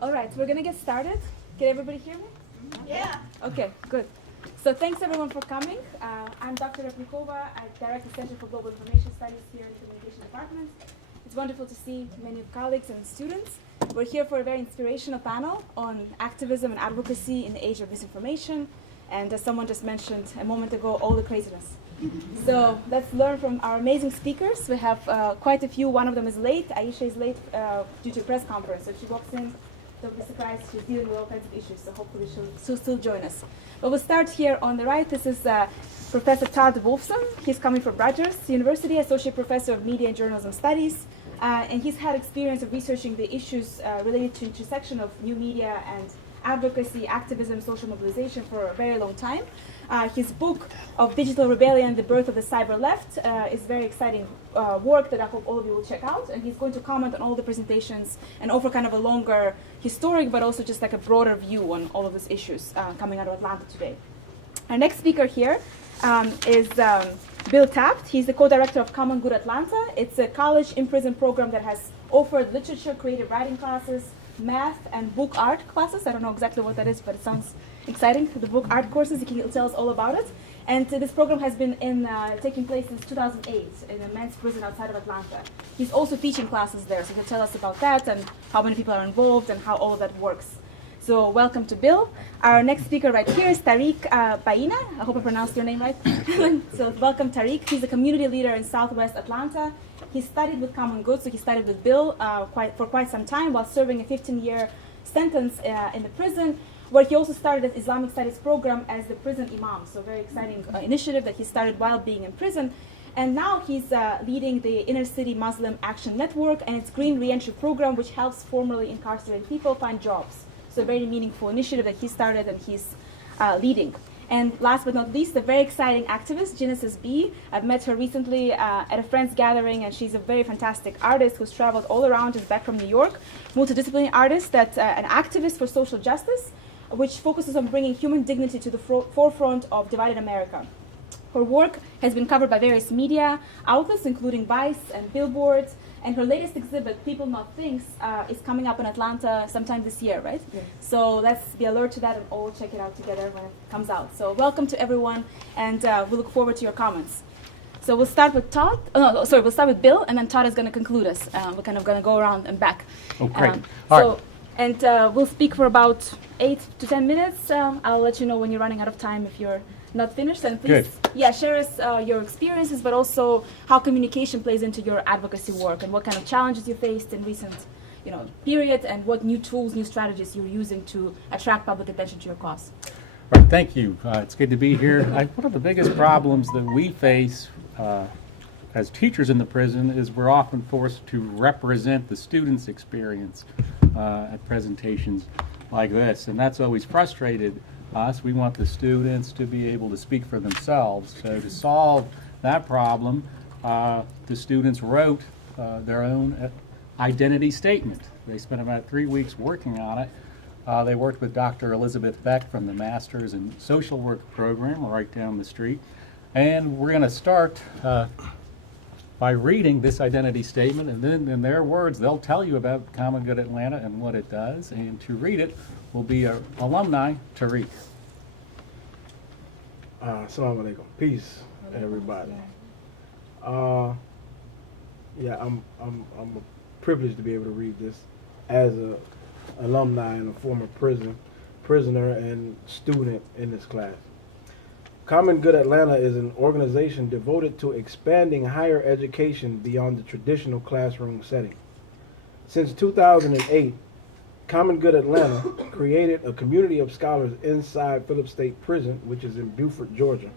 All right, we're going to get started. Can everybody hear me? Yeah. Okay, good. So thanks everyone for coming. I'm Dr. Repnikova. I direct the Center for Global Information Studies here in the Communication Department. It's wonderful to see many colleagues and students. We're here for a very inspirational panel on activism and advocacy in the age of misinformation. And as someone just mentioned a moment ago, all the craziness. So let's learn from our amazing speakers. We have quite a few. One of them is late. Aisha is late due to a press conference. So if she walks in, don't be surprised, she's dealing with all kinds of issues, so hopefully she'll still join us. But we'll start here on the right. This is Professor Todd Wolfson. He's coming from Rutgers University, Associate Professor of Media and Journalism Studies. And he's had experience of researching the issues related to intersection of new media and advocacy, activism, social mobilization for a very long time. His book of Digital Rebellion, The Birth of the Cyber Left is very exciting work that I hope all of you will check out. And he's going to comment on all the presentations and offer kind of a longer historic, but also just like a broader view on all of these issues coming out of Atlanta today. Our next speaker here is Bill Taft. He's the co-director of Common Good Atlanta. It's a college in-prison program that has offered literature, creative writing classes, math, and book art classes. I don't know exactly what that is, but it sounds exciting. The book art courses, he'll tell us all about it. And this program has been taking place since 2008 in a men's prison outside of Atlanta. He's also teaching classes there, so he'll tell us about that and how many people are involved and how all of that works. So welcome to Bill. Our next speaker right here is Tariq Baiyina. I hope I pronounced your name right. So welcome, Tariq. He's a community leader in Southwest Atlanta. He studied with Common Good, so he studied with Bill for quite some time while serving a 15-year sentence in the prison, where he also started an Islamic studies program as the prison imam. So very exciting initiative that he started while being in prison. And now he's leading the Inner City Muslim Action Network and its Green Reentry program, which helps formerly incarcerated people find jobs. So a very meaningful initiative that he started and he's leading. And last but not least, a very exciting activist, Genesis B. I've met her recently at a friend's gathering, and she's a very fantastic artist who's traveled all around, just back from New York, multidisciplinary artist, that's an activist for social justice, which focuses on bringing human dignity to the forefront of divided America. Her work has been covered by various media outlets, including Vice and Billboard, and her latest exhibit, People Not Things, is coming up in Atlanta sometime this year, right? Yeah. So let's be alert to that and all check it out together when it comes out. So welcome to everyone, and we look forward to your comments. So we'll start with Todd. We'll start with Bill, and then Todd is going to conclude us. We're kind of going to go around and back. Oh, great. All right. And we'll speak for about 8 to 10 minutes. I'll let you know when you're running out of time if you're not finished. And please, share us your experiences, but also how communication plays into your advocacy work and what kind of challenges you faced in recent, period, and what new tools, new strategies you're using to attract public attention to your cause. All right, thank you. It's good to be here. One of the biggest problems that we face as teachers in the prison is we're often forced to represent the students' experience at presentations like this, and that's always frustrated us. We want the students to be able to speak for themselves. So to solve that problem, the students wrote their own identity statement. They spent about 3 weeks working on it. They worked with Dr. Elizabeth Beck from the Masters in Social Work program right down the street. And we're going to start by reading this identity statement, and then in their words, they'll tell you about Common Good Atlanta and what it does. And to read it will be our alumni, Tariq. Assalamu alaikum. Peace, everybody. I'm privileged to be able to read this as a alumni and a former prisoner and student in this class. Common Good Atlanta is an organization devoted to expanding higher education beyond the traditional classroom setting. Since 2008, Common Good Atlanta created a community of scholars inside Phillips State Prison, which is in Beaufort, Georgia,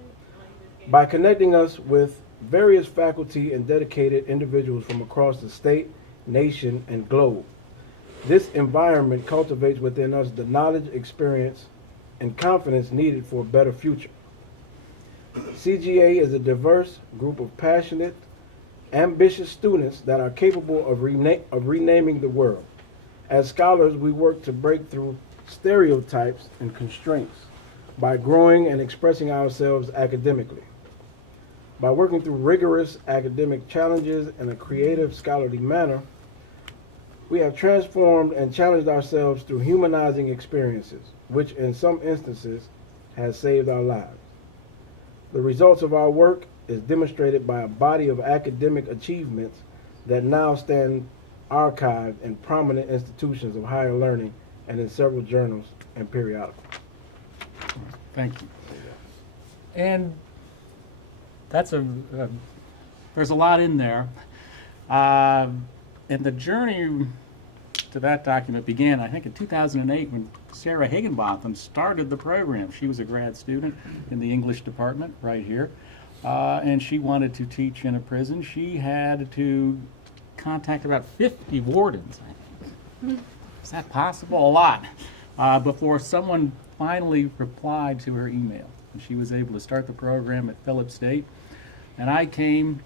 by connecting us with various faculty and dedicated individuals from across the state, nation, and globe. This environment cultivates within us the knowledge, experience, and confidence needed for a better future. CGA is a diverse group of passionate, ambitious students that are capable of renaming the world. As scholars, we work to break through stereotypes and constraints by growing and expressing ourselves academically. By working through rigorous academic challenges in a creative, scholarly manner, we have transformed and challenged ourselves through humanizing experiences, which in some instances has saved our lives. The results of our work is demonstrated by a body of academic achievements that now stand archived in prominent institutions of higher learning and in several journals and periodicals. Thank you. And that's there's a lot in there. And the journey to that document began, I think, in 2008 when Sarah Higginbotham started the program. She was a grad student in the English department right here, and she wanted to teach in a prison. She had to contact about 50 wardens, I think. Is that possible? A lot. Before someone finally replied to her email. And she was able to start the program at Phillips State. And I came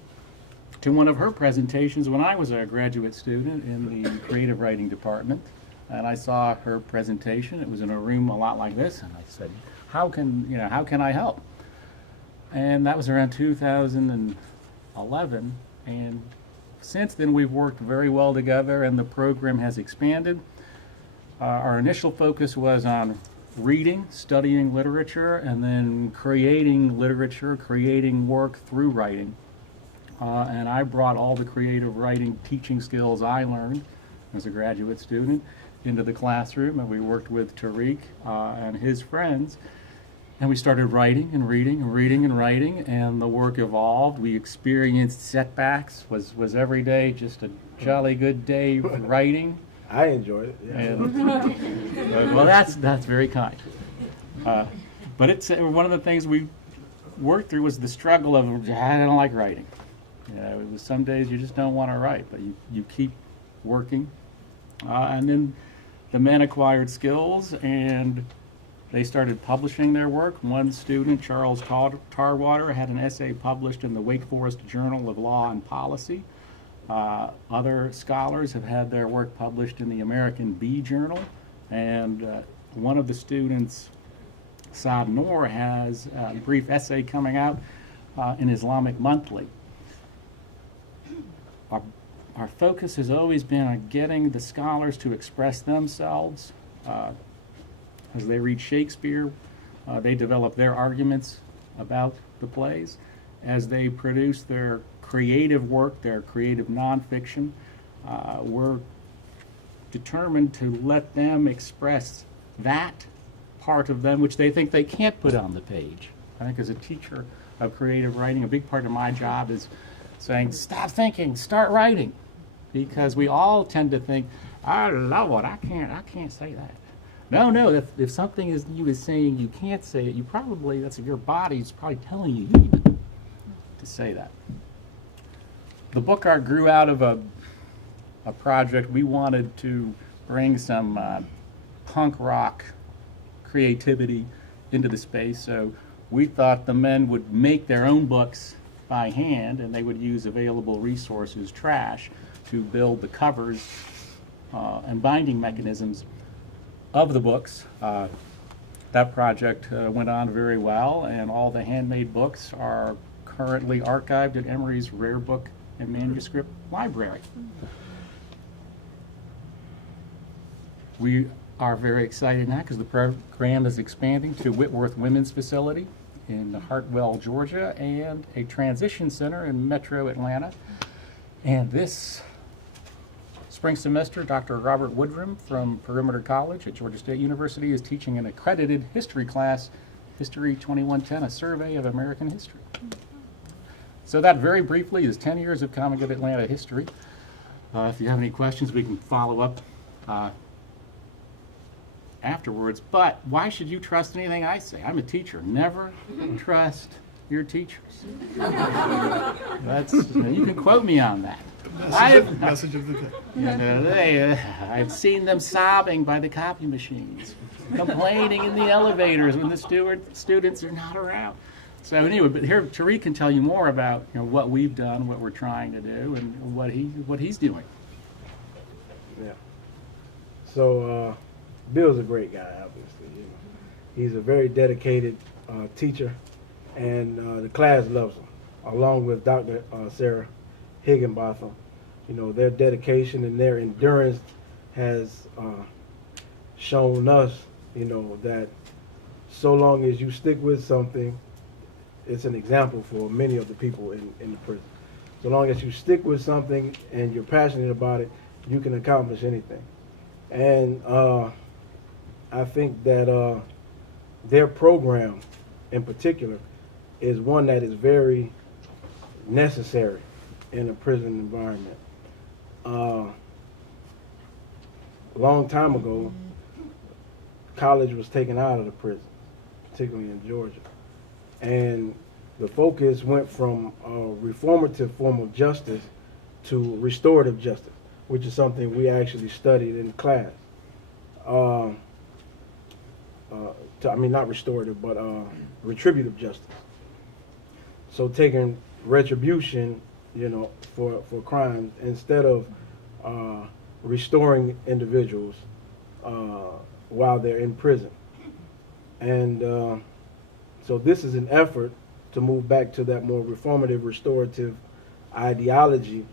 to one of her presentations when I was a graduate student in the creative writing department. And I saw her presentation. It was in a room a lot like this. And I said, how can I help? And that was around 2011. And since then, we've worked very well together, and the program has expanded. Our initial focus was on reading, studying literature, and then creating literature, creating work through writing. And I brought all the creative writing teaching skills I learned as a graduate student into the classroom, and we worked with Tariq and his friends, and we started writing and reading and reading and writing, and the work evolved. We experienced setbacks, was every day just a jolly good day writing. I enjoyed it. Yeah. And, well, that's very kind. But it's one of the things we worked through was the struggle of, I don't like writing. It was some days you just don't want to write, but you keep working. And then the men acquired skills, and they started publishing their work. One student, Charles Tarwater, had an essay published in the Wake Forest Journal of Law and Policy. Other scholars have had their work published in the American Bee Journal, and one of the students, Saad Noor, has a brief essay coming out in Islamic Monthly. Our focus has always been on getting the scholars to express themselves. As they read Shakespeare, they develop their arguments about the plays. As they produce their creative work, their creative nonfiction, we're determined to let them express that part of them which they think they can't put on the page. I think as a teacher of creative writing, a big part of my job is saying, stop thinking, start writing. Because we all tend to think, I love it, I can't say that. No, if something is you is saying you can't say it, that's your body's probably telling you need to say that. The book art grew out of a project. We wanted to bring some punk rock creativity into the space, so we thought the men would make their own books by hand, and they would use available resources, trash, to build the covers and binding mechanisms of the books. That project went on very well, and all the handmade books are currently archived at Emory's Rare Book and Manuscript Library. We are very excited now because the program is expanding to Whitworth Women's Facility in Hartwell, Georgia, and a transition center in Metro Atlanta. And this spring semester, Dr. Robert Woodrum from Perimeter College at Georgia State University is teaching an accredited history class, History 2110, a survey of American history. So that very briefly is 10 years of Comic of Atlanta history. If you have any questions, we can follow up afterwards. But why should you trust anything I say? I'm a teacher. Never trust your teachers. You can quote me on that. Message of the day. I've seen them sobbing by the copy machines, complaining in the elevators when the students are not around. So anyway, but here Tariq can tell you more about what we've done, what we're trying to do, and what he's doing. Yeah. So Bill's a great guy, obviously. He's a very dedicated teacher, and the class loves him, along with Dr. Sarah Higginbotham. You know, their dedication and their endurance has shown us, you know, that so long as you stick with something, it's an example for many of the people in the prison. So long as you stick with something and you're passionate about it, you can accomplish anything. And I think that their program in particular is one that is very necessary in a prison environment. A long time ago, college was taken out of the prison, particularly in Georgia. And the focus went from a reformative form of justice to restorative justice, which is something we actually studied in class. I mean, not restorative, but retributive justice. So taking retribution, you know, for crimes instead of restoring individuals while they're in prison. And so this is an effort to move back to that more reformative, restorative ideology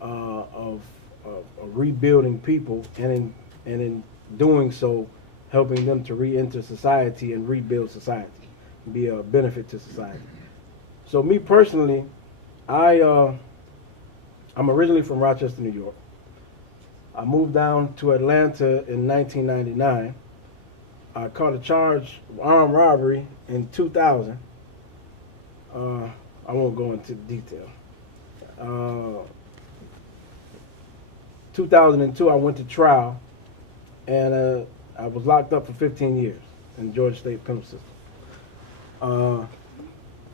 of rebuilding people, and in doing so, helping them to re-enter society and rebuild society, be a benefit to society. So me personally, I'm originally from Rochester, New York. I moved down to Atlanta in 1999. I caught a charge of armed robbery in 2000. I won't go into detail. 2002, I went to trial, and I was locked up for 15 years in the Georgia State Penal System.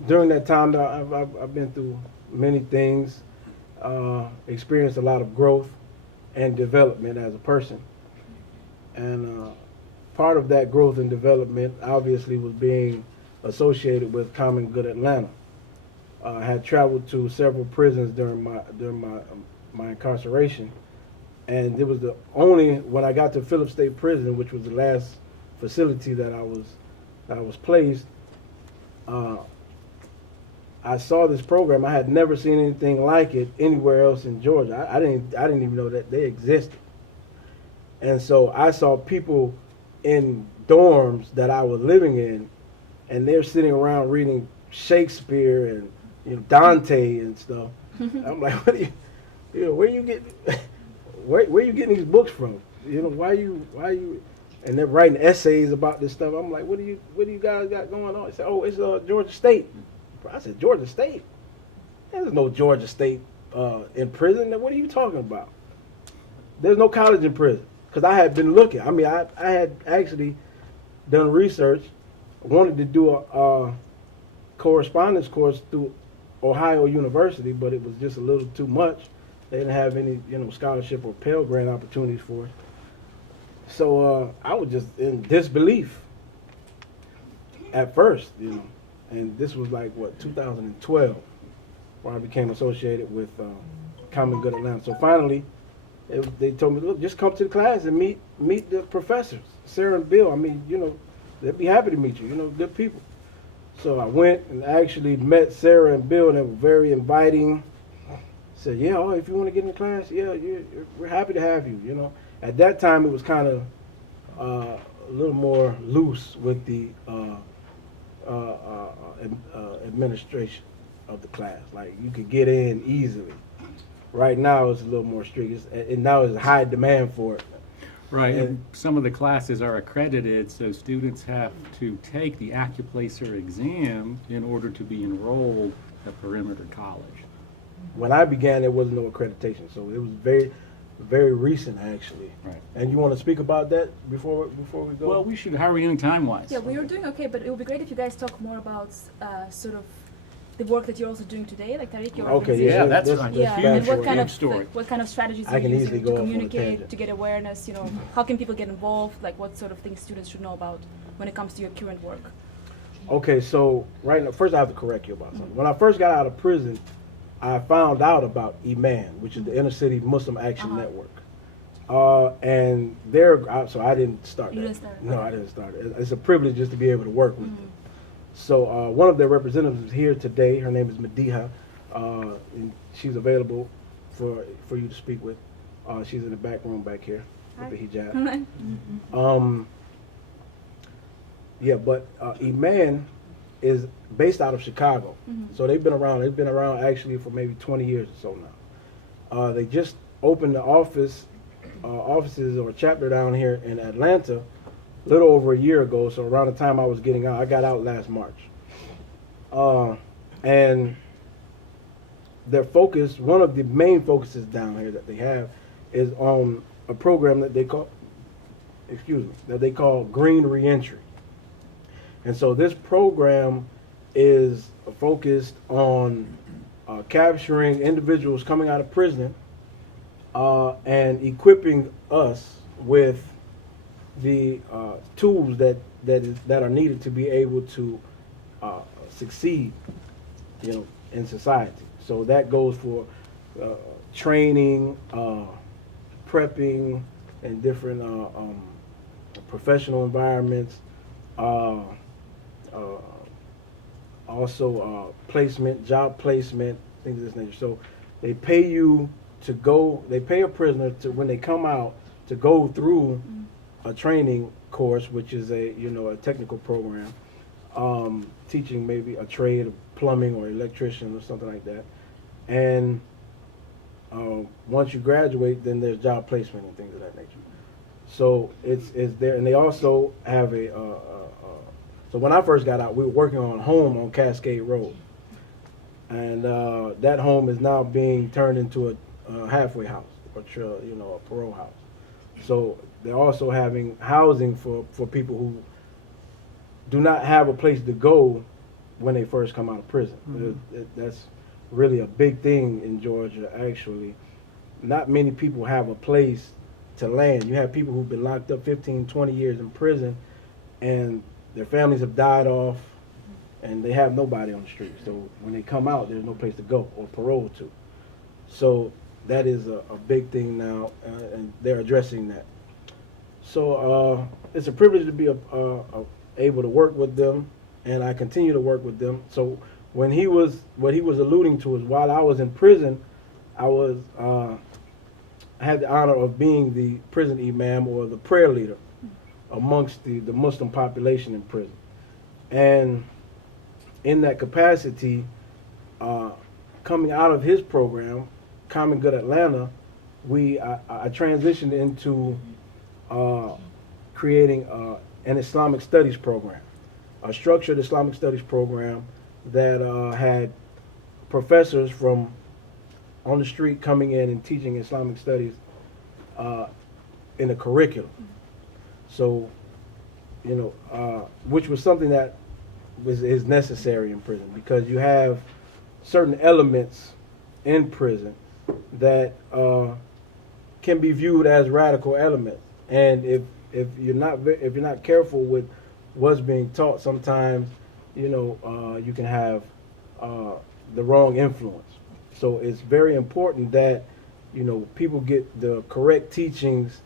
During that time, I've been through many things, experienced a lot of growth and development as a person. And part of that growth and development obviously was being associated with Common Good Atlanta. I had traveled to several prisons during my incarceration, and it was the only, when I got to Phillips State Prison, which was the last facility that I was placed, I saw this program. I had never seen anything like it anywhere else in Georgia. I didn't even know that they existed. And so I saw people in dorms that I was living in, and they're sitting around reading Shakespeare and, you know, Dante and stuff. I'm like, what are you know, where you getting these books from? You know, why you? And they're writing essays about this stuff. I'm like, what do you guys got going on? They said, oh, it's Georgia State. I said, Georgia State? There's no Georgia State in prison. What are you talking about? There's no college in prison. Because I had been looking. I mean, I had actually done research. I wanted to do a correspondence course through Ohio University, but it was just a little too much. They didn't have any, you know, scholarship or Pell Grant opportunities for it. So I was just in disbelief at first, you know. And this was like, what, 2012, where I became associated with Common Good Atlanta. So finally, they told me, look, just come to the class and meet the professors, Sarah and Bill. I mean, you know, they'd be happy to meet you, you know, good people. So I went and actually met Sarah and Bill, and they were very inviting. Said, yeah, oh, if you want to get in the class, yeah, we're happy to have you, you know. At that time, it was kind of a little more loose with the administration of the class. Like, you could get in easily. Right now, it's a little more strict, and now there's a high demand for it. Right, and some of the classes are accredited, so students have to take the Accuplacer exam in order to be enrolled at Perimeter College. When I began, there was no accreditation, so it was very, very recent, actually. Right. And you want to speak about that before we go? Well, we should. How are we doing time-wise? Yeah, we are doing okay, but it would be great if you guys talk more about sort of the work that you're also doing today, like Tariq, your organization. Yeah, that's right. Yeah, Huge, and what kind huge of story. like, what kind of strategies I are can you easily using go to off on a communicate, tangent. to get awareness? You know, how can people get involved? Like, what sort of things students should know about when it comes to your current work? Okay, so right now, first I have to correct you about something. When I first got out of prison, I found out about IMAN, which is the Inner City Muslim Action Network. And they're so I didn't start You that. didn't start it, No, okay. I didn't start it. It's a privilege just to be able to work with them. So one of their representatives is here today. Her name is Mediha, and she's available for you to speak with. She's in the back room back here with the hijab. Yeah, but Iman is based out of Chicago, so they've been around. They've been around actually for maybe 20 years or so now. They just opened the offices or a chapter down here in Atlanta a little over a year ago. So around the time I was getting out, I got out last March. And their focus, one of the main focuses down here that they have, is on a program that they call Green Reentry. And so this program is focused on capturing individuals coming out of prison and equipping us with the tools that are needed to be able to succeed, in society. So that goes for training, prepping, and different professional environments. Also placement, job placement, things of this nature. So they pay you to go. They pay a prisoner to, when they come out, to go through a training course, which is a technical program, teaching maybe a trade of plumbing or electrician or something like that. And once you graduate, then there's job placement and things of that nature. So it's there, and they also have a. So when I first got out, we were working on a home on Cascade Road, and that home is now being turned into a halfway house, or a parole house. So they're also having housing for people who do not have a place to go when they first come out of prison. That's really a big thing in Georgia, actually. Not many people have a place to land. You have people who've been locked up 15, 20 years in prison, and their families have died off, and they have nobody on the street. So when they come out, there's no place to go or parole to. So that is a big thing now, and they're addressing that. So it's a privilege to be able to work with them, and I continue to work with them. So what he was alluding to is, while I was in prison, I had the honor of being the prison imam, or the prayer leader, amongst the Muslim population in prison. And in that capacity, coming out of his program, Common Good Atlanta, I transitioned into creating an Islamic studies program, a structured Islamic studies program that had professors from on the street coming in and teaching Islamic studies in the curriculum. So, which was something that is necessary in prison, because you have certain elements in prison that can be viewed as radical elements, and if you're not careful with what's being taught, sometimes you can have the wrong influence. So it's very important that people get the correct teachings,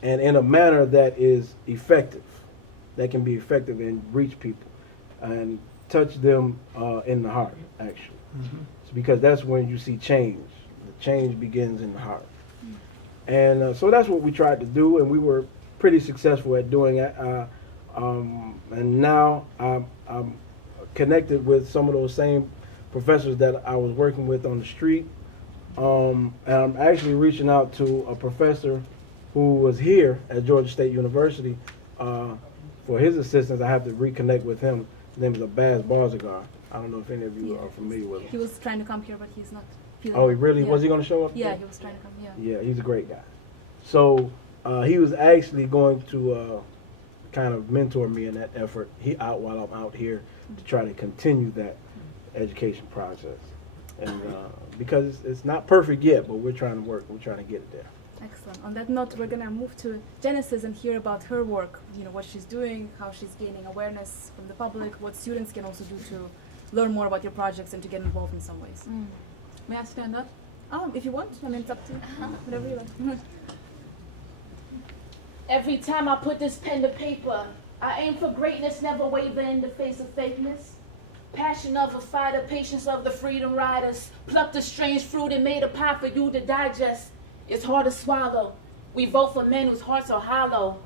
and in a manner that is effective, that can be effective and reach people and touch them in the heart, actually. So because that's when you see change. The change begins in the heart. And so that's what we tried to do, and we were pretty successful at doing it. And now I'm connected with some of those same professors that I was working with on the street. And I'm actually reaching out to a professor who was here at Georgia State University for his assistance. I have to reconnect with him. His name is Abbas Barzagar. I don't know if any of you are familiar with him. He was trying to come here, but he's not feeling Oh, he really? Yeah. Was he going to show up? Yeah, he was trying to come, Yeah, he's a great guy. So he was actually going to kind of mentor me in that effort while I'm out here to try to continue that education process. And because it's not perfect yet, but we're trying to work. We're trying to get it there. Excellent. On that note, we're going to move to Genesis and hear about her work, what she's doing, how she's gaining awareness from the public, what students can also do to learn more about your projects and to get involved in some ways. May I stand up? If you want, I mean, it's up to you. Whatever you want. Every time I put this pen to paper, I aim for greatness, never waver in the face of fakeness. Passion of a fighter, patience of the freedom riders. Plucked a strange fruit and made a pie for you to digest. It's hard to swallow. We vote for men whose hearts are hollow.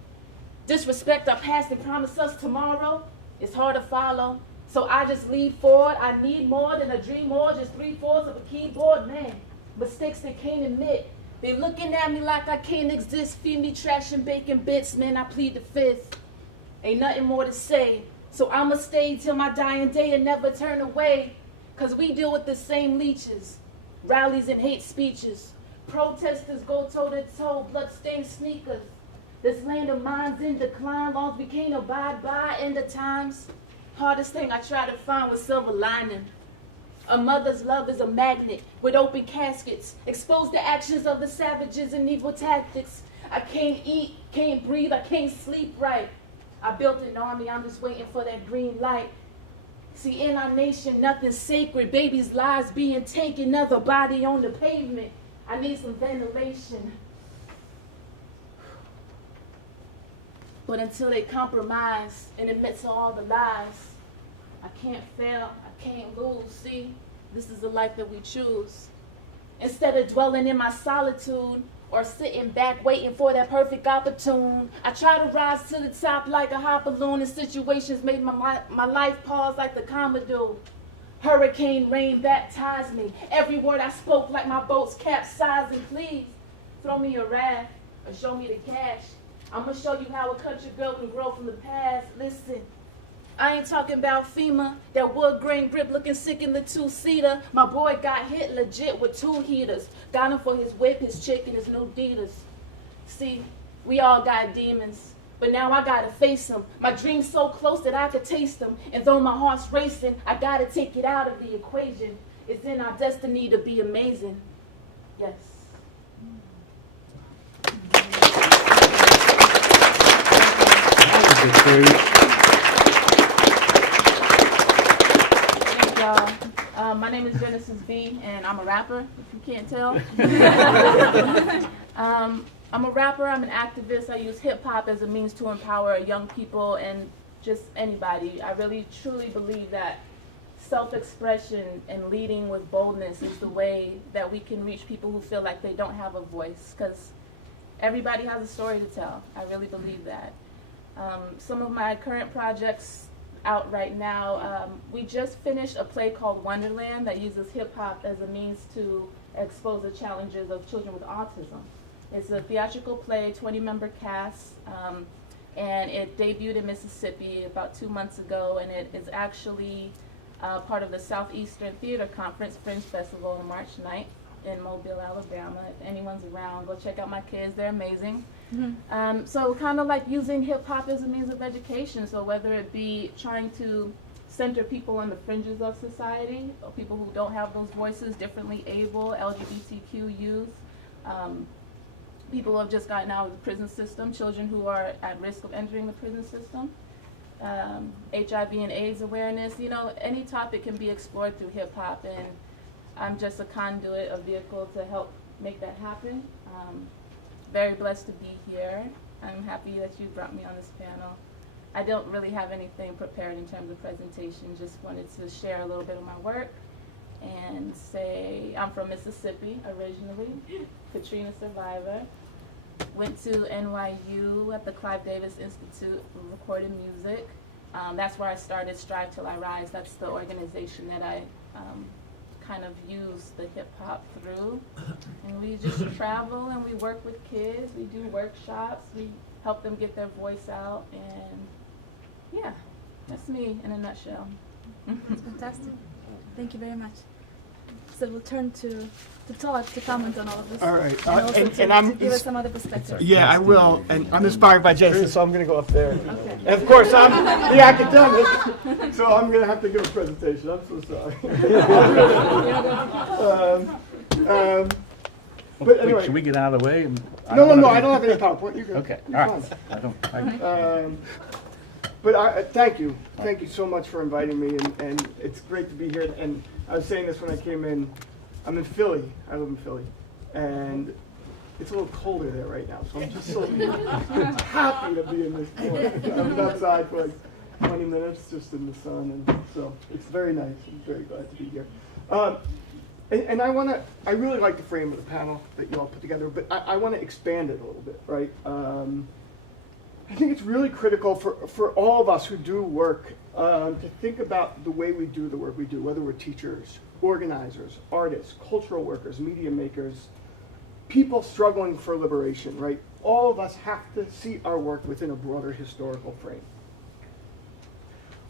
Disrespect our past and promise us tomorrow. It's hard to follow. So I just lead forward. I need more than a dream or just 3/4 of a keyboard. Man, mistakes they can't admit. They looking at me like I can't exist. Feed me trash and bacon bits. Man, I plead the fifth. Ain't nothing more to say. So I'ma stay till my dying day and never turn away. Cause we deal with the same leeches. Rallies and hate speeches. Protesters go toe to toe. Bloodstained sneakers. This land of mine's in decline. Laws we can't abide by. End of times. Hardest thing I try to find was silver lining. A mother's love is a magnet with open caskets. Expose the actions of the savages and evil tactics. I can't eat, can't breathe, I can't sleep right. I built an army, I'm just waiting for that green light. See, in our nation, nothing's sacred. Babies' lives being taken, another body on the pavement. I need some ventilation. But until they compromise in the midst of all the lies, I can't fail, I can't lose. See, this is the life that we choose. Instead of dwelling in my solitude or sitting back waiting for that perfect opportune, I try to rise to the top like a hot balloon. And situations made my life pause like the Commodore. Hurricane rain baptized me. Every word I spoke like my boat's capsizing. Please throw me a raft or show me the cash. I'm gonna show you how a country girl can grow from the past. Listen, I ain't talking about FEMA, that wood grain grip looking sick in the two-seater. My boy got hit legit with 2 heaters. Got him for his whip, his chick, and his new Adidas. See, we all got demons, but now I gotta face them. My dream's so close that I could taste them. And though my heart's racing, I gotta take it out of the equation. It's in our destiny to be amazing. Yes. Thank y'all. My name is Genesis B, and I'm a rapper, if you can't tell. I'm a rapper, I'm an activist. I use hip-hop as a means to empower young people and just anybody. I really, truly believe that self-expression and leading with boldness is the way that we can reach people who feel like they don't have a voice, because everybody has a story to tell. I really believe that. Some of my current projects out right now, we just finished a play called Wonderland that uses hip-hop as a means to expose the challenges of children with autism. It's a theatrical play, 20-member cast, and it debuted in Mississippi about 2 months ago, and it is actually part of the Southeastern Theater Conference Fringe Festival on March 9th in Mobile, Alabama. If anyone's around, go check out my kids, they're amazing. Mm-hmm. So kind of like using hip-hop as a means of education, so whether it be trying to center people on the fringes of society, or people who don't have those voices, differently able, LGBTQ youth, people who have just gotten out of the prison system, children who are at risk of entering the prison system, HIV and AIDS awareness, you know, any topic can be explored through hip-hop, and I'm just a conduit, a vehicle to help make that happen. Very blessed to be here. I'm happy that you brought me on this panel. I don't really have anything prepared in terms of presentation, just wanted to share a little bit of my work and say I'm from Mississippi originally, Katrina survivor. Went to NYU at the Clive Davis Institute for Recorded Music. That's where I started Strive Till I Rise. That's the organization that I kind of use the hip-hop through. And we just travel and we work with kids. We do workshops. We help them get their voice out. And yeah, that's me in a nutshell. That's fantastic. Thank you very much. So we'll turn to Todd to comment on all of this. All right. And also to give us some other perspective. Yeah, I will. And I'm inspired by Jason, so I'm going to go up there. Okay. And of course, I'm the academic, so I'm going to have to give a presentation. I'm so sorry. But anyway. Should we get out of the way? No, I don't have any PowerPoint. You can. Okay, all right. But thank you. Thank you so much for inviting me, and it's great to be here. And I was saying this when I came in. I'm in Philly. I live in Philly. And it's a little colder there right now, so I'm just so happy to be in this corner. I was outside for like 20 minutes just in the sun, and so it's very nice. I'm very glad to be here. And I really like the frame of the panel that you all put together, but I want to expand it a little bit, right? I think it's really critical for all of us who do work to think about the way we do the work we do, whether we're teachers, organizers, artists, cultural workers, media makers, people struggling for liberation, right? All of us have to see our work within a broader historical frame.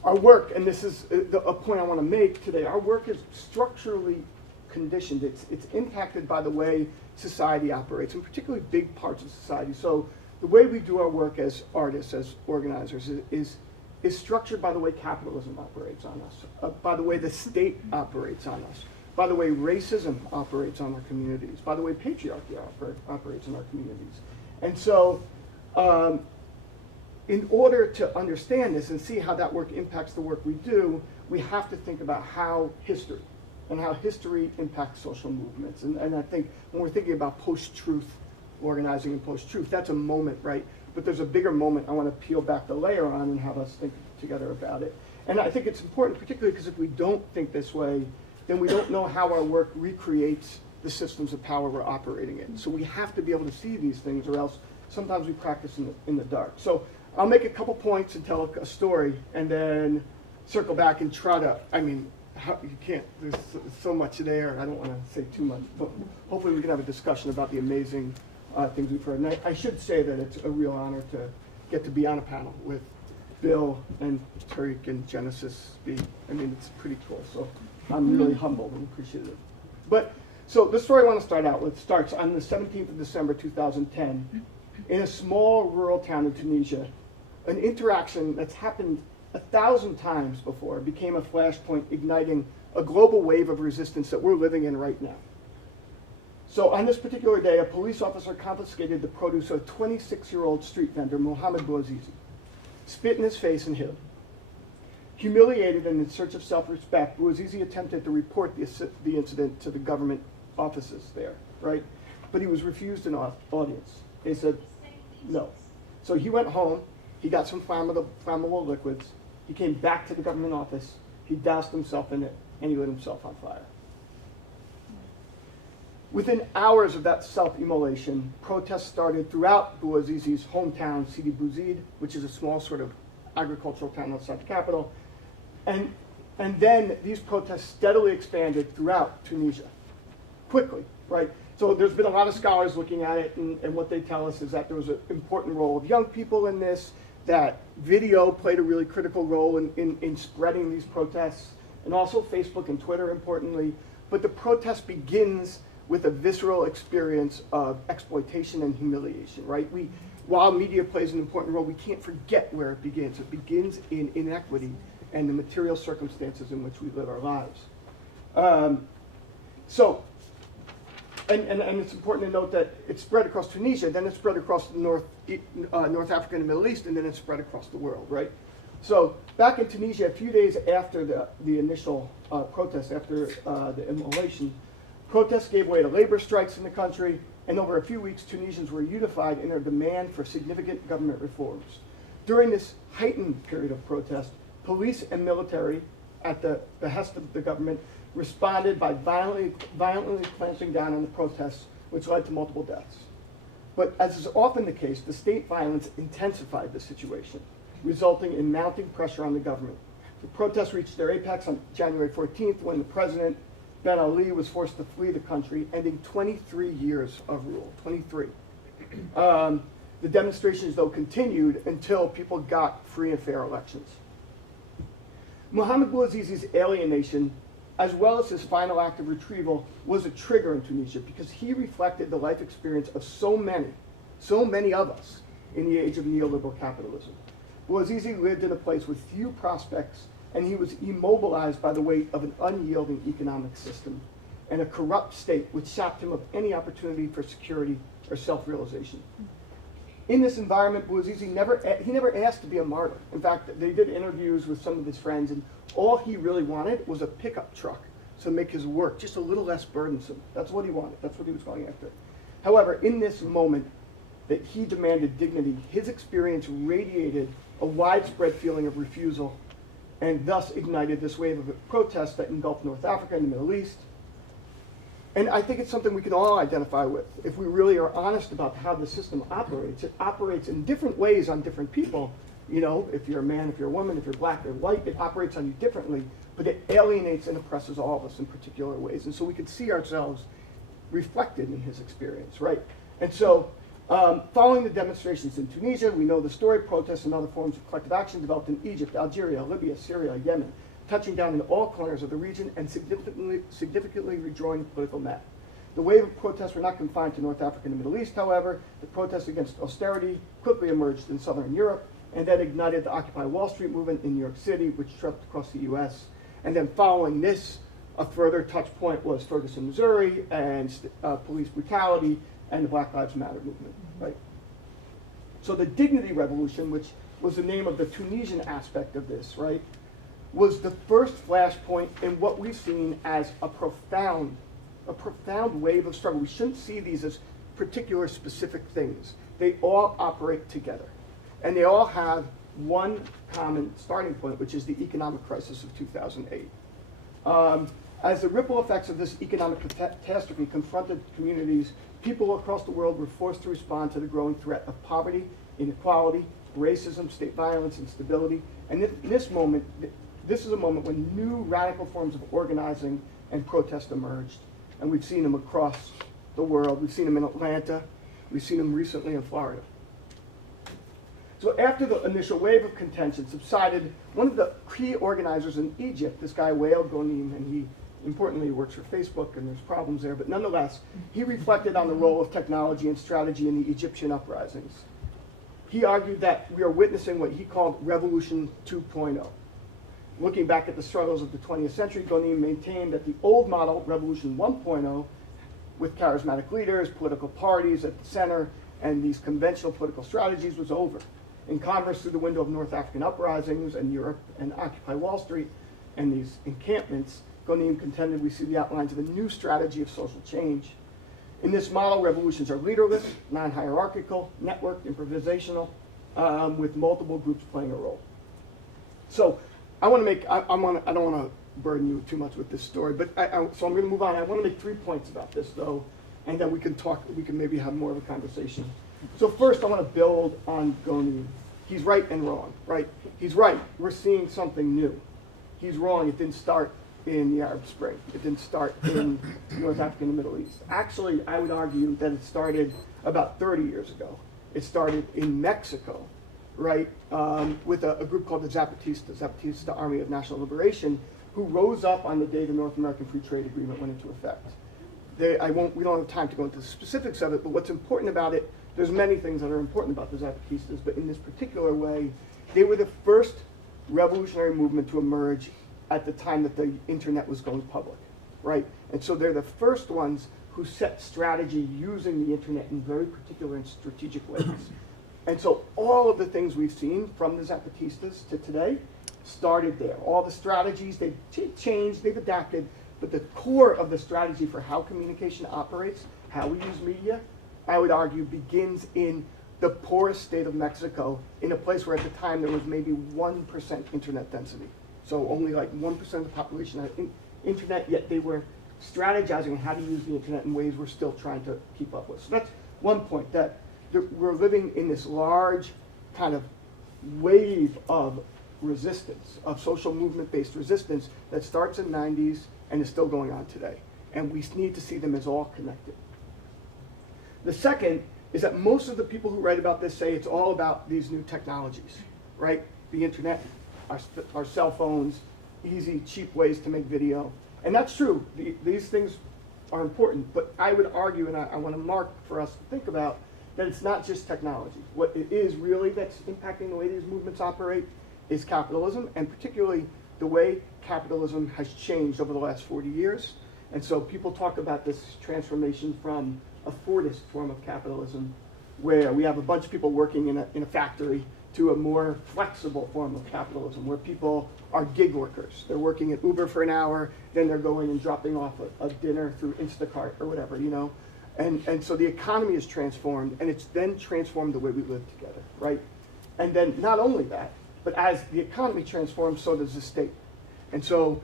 Our work, and this is a point I want to make today, our work is structurally conditioned. It's impacted by the way society operates, and particularly big parts of society. So the way we do our work as artists, as organizers, is structured by the way capitalism operates on us, by the way the state operates on us, by the way racism operates on our communities, by the way patriarchy operates in our communities. And so in order to understand this and see how that work impacts the work we do, we have to think about how history impacts social movements. And I think when we're thinking about post-truth organizing and post-truth, that's a moment, right? But there's a bigger moment I want to peel back the layer on and have us think together about it. And I think it's important, particularly because if we don't think this way, then we don't know how our work recreates the systems of power we're operating in. So we have to be able to see these things, or else sometimes we practice in the dark. So I'll make a couple points and tell a story, and then circle back and try to, you can't, there's so much there, I don't want to say too much, but hopefully we can have a discussion about the amazing things we've heard. And I should say that it's a real honor to get to be on a panel with Bill and Tariq and Genesis B. It's pretty cool, so I'm really humbled and appreciative. But, so the story I want to start out with starts on the 17th of December 2010 in a small rural town in Tunisia. An interaction that's happened 1,000 times before became a flashpoint, igniting a global wave of resistance that we're living in right now. So on this particular day, a police officer confiscated the produce of a 26-year-old street vendor, Mohammed Bouazizi, spit in his face and hid. Humiliated and in search of self-respect, Bouazizi attempted to report the incident to the government offices there, right? But he was refused an audience. They said no. So he went home, he got some flammable liquids, he came back to the government office, he doused himself in it, and he lit himself on fire. Within hours of that self-immolation, protests started throughout Bouazizi's hometown, Sidi Bouzid, which is a small sort of agricultural town outside the capital. And then these protests steadily expanded throughout Tunisia, quickly, right? So there's been a lot of scholars looking at it, and what they tell us is that there was an important role of young people in this, that video played a really critical role in spreading these protests, and also Facebook and Twitter, importantly. But the protest begins with a visceral experience of exploitation and humiliation, right? While media plays an important role, we can't forget where it begins. It begins in inequity and the material circumstances in which we live our lives. And it's important to note that it spread across Tunisia, then it spread across the North Africa and the Middle East, and then it spread across the world, right? So back in Tunisia, a few days after the initial protests, after the immolation, protests gave way to labor strikes in the country, and over a few weeks, Tunisians were unified in their demand for significant government reforms. During this heightened period of protest, police and military, at the behest of the government, responded by violently clamping down on the protests, which led to multiple deaths. But as is often the case, the state violence intensified the situation, resulting in mounting pressure on the government. The protests reached their apex on January 14th when the president, Ben Ali, was forced to flee the country, ending 23 years of rule, 23. The demonstrations, though, continued until people got free and fair elections. Mohammed Bouazizi's alienation, as well as his final act of retrieval, was a trigger in Tunisia because he reflected the life experience of so many of us in the age of neoliberal capitalism. Bouazizi lived in a place with few prospects, and he was immobilized by the weight of an unyielding economic system and a corrupt state which sapped him of any opportunity for security or self-realization. In this environment, Bouazizi never asked to be a martyr. In fact, they did interviews with some of his friends, and all he really wanted was a pickup truck to make his work just a little less burdensome. That's what he wanted. That's what he was going after. However, in this moment that he demanded dignity, his experience radiated a widespread feeling of refusal and thus ignited this wave of protest that engulfed North Africa and the Middle East. And I think it's something we can all identify with if we really are honest about how the system operates. It operates in different ways on different people. You know, if you're a man, if you're a woman, if you're black or white, it operates on you differently, but it alienates and oppresses all of us in particular ways. And so we can see ourselves reflected in his experience, right? And so following the demonstrations in Tunisia, we know the story, protests and other forms of collective action developed in Egypt, Algeria, Libya, Syria, Yemen, touching down in all corners of the region and significantly redrawing the political map. The wave of protests were not confined to North Africa and the Middle East, however. The protests against austerity quickly emerged in Southern Europe, and then ignited the Occupy Wall Street movement in New York City, which swept across the US. And then following this, a further touch point was Ferguson, Missouri, and police brutality, and the Black Lives Matter movement, right? So the Dignity Revolution, which was the name of the Tunisian aspect of this, right, was the first flashpoint in what we've seen as a profound wave of struggle. We shouldn't see these as particular specific things. They all operate together. And they all have one common starting point, which is the economic crisis of 2008. As the ripple effects of this economic catastrophe confronted communities, people across the world were forced to respond to the growing threat of poverty, inequality, racism, state violence, instability. And in this moment, this is a moment when new radical forms of organizing and protest emerged. And we've seen them across the world. We've seen them in Atlanta. We've seen them recently in Florida. So after the initial wave of contention subsided, one of the key organizers in Egypt, this guy Wael Ghonim, and he importantly works for Facebook, and there's problems there, but nonetheless, he reflected on the role of technology and strategy in the Egyptian uprisings. He argued that we are witnessing what he called Revolution 2.0. Looking back at the struggles of the 20th century, Ghonim maintained that the old model, Revolution 1.0, with charismatic leaders, political parties at the center, and these conventional political strategies was over. In converse, through the window of North African uprisings and Europe and Occupy Wall Street and these encampments, Ghonim contended we see the outlines of a new strategy of social change. In this model, revolutions are leaderless, non-hierarchical, networked, improvisational, with multiple groups playing a role. So I want to make, I don't want to burden you too much with this story, but so I'm going to move on. I want to make 3 points about this, though, and then we can maybe have more of a conversation. So first, I want to build on Ghonim. He's right and wrong, right? He's right. We're seeing something new. He's wrong. It didn't start in the Arab Spring. It didn't start in North Africa and the Middle East. Actually, I would argue that it started about 30 years ago. It started in Mexico, right, with a group called the Zapatista Army of National Liberation, who rose up on the day the North American Free Trade Agreement went into effect. We don't have time to go into the specifics of it, but what's important about it, there's many things that are important about the Zapatistas, but in this particular way, they were the first revolutionary movement to emerge at the time that the internet was going public, right? And so they're the first ones who set strategy using the internet in very particular and strategic ways. And so all of the things we've seen from the Zapatistas to today started there. All the strategies, they've changed, they've adapted, but the core of the strategy for how communication operates, how we use media, I would argue begins in the poorest state of Mexico, in a place where at the time there was maybe 1% internet density. So only like 1% of the population had internet, yet they were strategizing how to use the internet in ways we're still trying to keep up with. So that's one point, that we're living in this large kind of wave of resistance, of social movement-based resistance that starts in the 90s and is still going on today. And we need to see them as all connected. The second is that most of the people who write about this say it's all about these new technologies, right? The internet, our cell phones, easy, cheap ways to make video. And that's true. These things are important. But I would argue, and I want to mark for us to think about, that it's not just technology. What it is really that's impacting the way these movements operate is capitalism, and particularly the way capitalism has changed over the last 40 years. And so people talk about this transformation from a Fordist form of capitalism, where we have a bunch of people working in a factory, to a more flexible form of capitalism where people are gig workers. They're working at Uber for an hour, then they're going and dropping off a dinner through Instacart or whatever, you know? And so the economy is transformed, and it's then transformed the way we live together, right? And then not only that, but as the economy transforms, so does the state. And so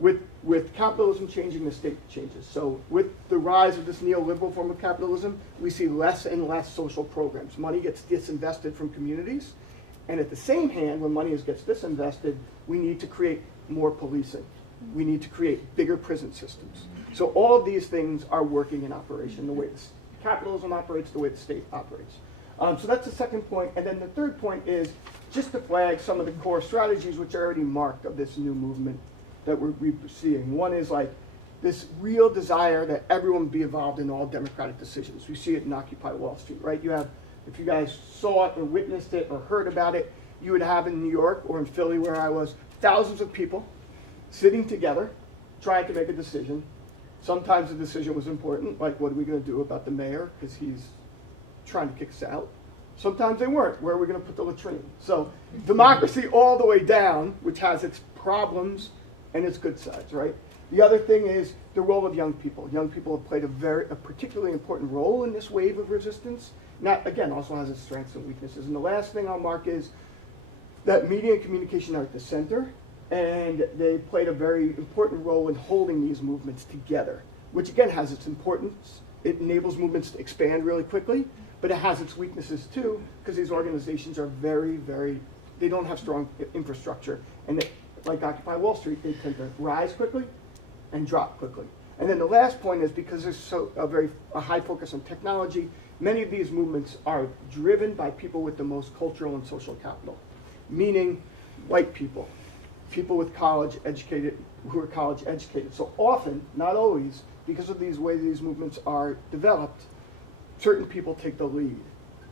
with capitalism changing, the state changes. So with the rise of this neoliberal form of capitalism, we see less and less social programs. Money gets disinvested from communities, and at the same hand, when money gets disinvested, we need to create more policing. We need to create bigger prison systems. So all of these things are working in operation, the way capitalism operates, the way the state operates. So that's the second point. And then the third point is just to flag some of the core strategies which are already marked of this new movement that we're seeing. One is like this real desire that everyone be involved in all democratic decisions. We see it in Occupy Wall Street, right? You have, if you guys saw it or witnessed it or heard about it, you would have in New York or in Philly where I was, thousands of people sitting together trying to make a decision. Sometimes the decision was important, like what are we going to do about the mayor because he's trying to kick us out. Sometimes they weren't. Where are we going to put the latrine? So democracy all the way down, which has its problems and its good sides, right? The other thing is the role of young people. Young people have played a particularly important role in this wave of resistance. That, again, also has its strengths and weaknesses. And the last thing I'll mark is that media and communication are at the center, and they played a very important role in holding these movements together, which again has its importance. It enables movements to expand really quickly, but it has its weaknesses too, because these organizations are they don't have strong infrastructure. And like Occupy Wall Street, they tend to rise quickly and drop quickly. And then the last point is because there's a high focus on technology, many of these movements are driven by people with the most cultural and social capital, meaning white people, people with who are college educated. So often, not always, because of these ways these movements are developed, certain people take the lead,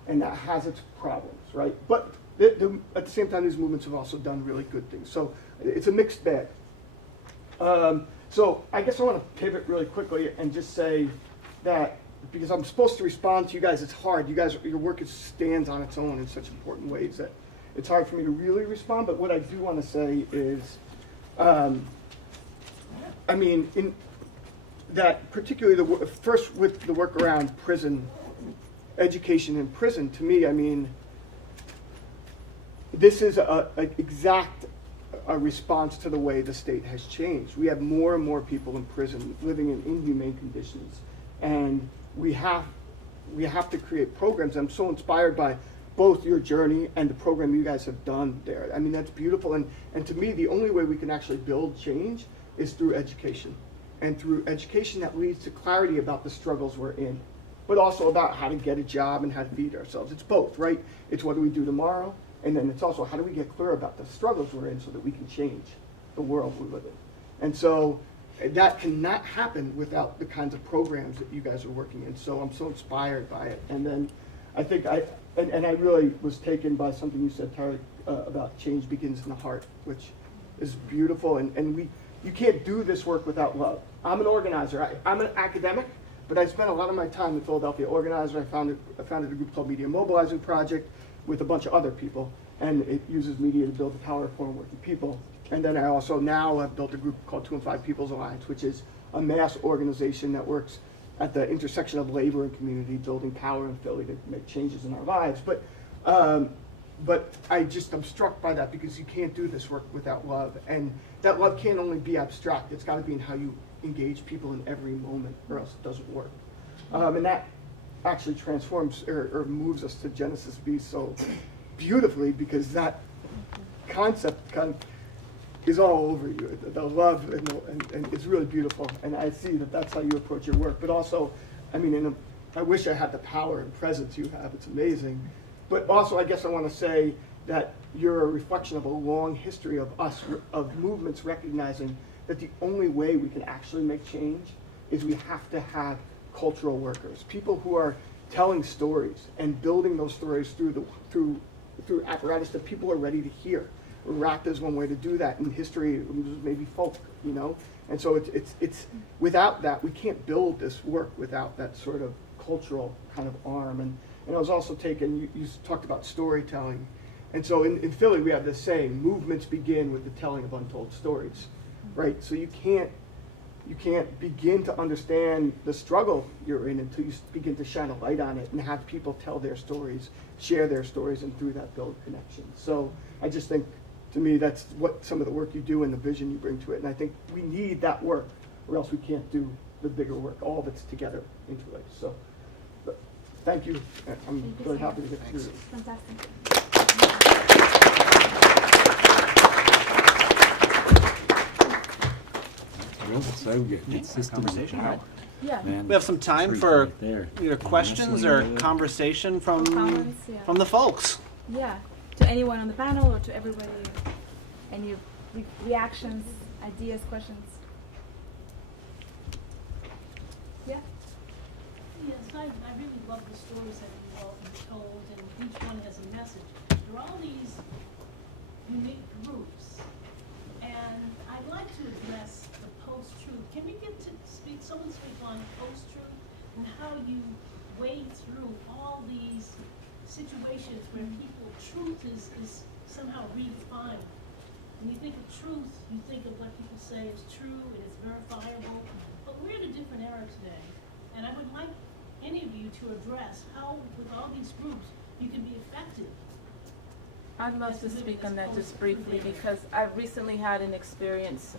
and that has its problems, right? But at the same time, these movements have also done really good things. So it's a mixed bag. So I guess I want to pivot really quickly and just say that because I'm supposed to respond to you guys, it's hard. Your work stands on its own in such important ways that it's hard for me to really respond. But what I do want to say is, that particularly first with the work around prison, education in prison, to me, this is an exact response to the way the state has changed. We have more and more people in prison living in inhumane conditions, and we have to create programs. I'm so inspired by both your journey and the program you guys have done there. I mean, that's beautiful, and to me, the only way we can actually build change is through education, and through education that leads to clarity about the struggles we're in, but also about how to get a job and how to feed ourselves. It's both, right? It's what do we do tomorrow, and then it's also how do we get clear about the struggles we're in so that we can change the world we live in. And so that cannot happen without the kinds of programs that you guys are working in. So I'm so inspired by it. And then I think I really was taken by something you said, Tariq, about change begins in the heart, which is beautiful. And you can't do this work without love. I'm an organizer. I'm an academic, but I spent a lot of my time in Philadelphia organizing. I founded a group called Media Mobilizing Project with a bunch of other people, and it uses media to build the power of foreign working people. And then I also now have built a group called 2 and 5 People's Alliance, which is a mass organization that works at the intersection of labor and community, building power in Philly to make changes in our lives. But I'm struck by that because you can't do this work without love. And that love can't only be abstract. It's got to be in how you engage people in every moment, or else it doesn't work. And that actually transforms or moves us to Genesis B so beautifully, because that concept kind of is all over you. The love, and it's really beautiful. And I see that that's how you approach your work. But also, I wish I had the power and presence you have. It's amazing. But also, I guess I want to say that you're a reflection of a long history of movements recognizing that the only way we can actually make change is we have to have cultural workers, people who are telling stories and building those stories through apparatus that people are ready to hear. Rap is one way to do that. In history, maybe folk, And so it's without that, we can't build this work without that sort of cultural kind of arm. And I was also taken, you talked about storytelling, And so in Philly, we have this saying, movements begin with the telling of untold stories, right? So you can't begin to understand the struggle you're in until you begin to shine a light on it and have people tell their stories, share their stories, and through that build connections. So I just think, to me, that's what some of the work you do and the vision you bring to it. And I think we need that work, or else we can't do the bigger work. All of it's together interlaced. So but thank you. I'm really happy to get through it. Fantastic. So good. It's just Conversation. Yeah. We have some time for either questions or conversation from Comments, yeah. from the folks. Yeah, to anyone on the panel or to everybody, any reactions, ideas, questions? Yeah? Yes, I really love the stories that you all have told, and each one has a message. There are all these unique groups, and I'd like to address the post-truth. Can we get to someone speak on post-truth and how you wade through all these situations where truth is somehow redefined. When you think of truth, you think of what people say is true, it is verifiable, but we're in a different era today. And I would like any of you to address how, with all these groups, you can be effective. I'd love to speak on that just briefly because I've recently had an experience.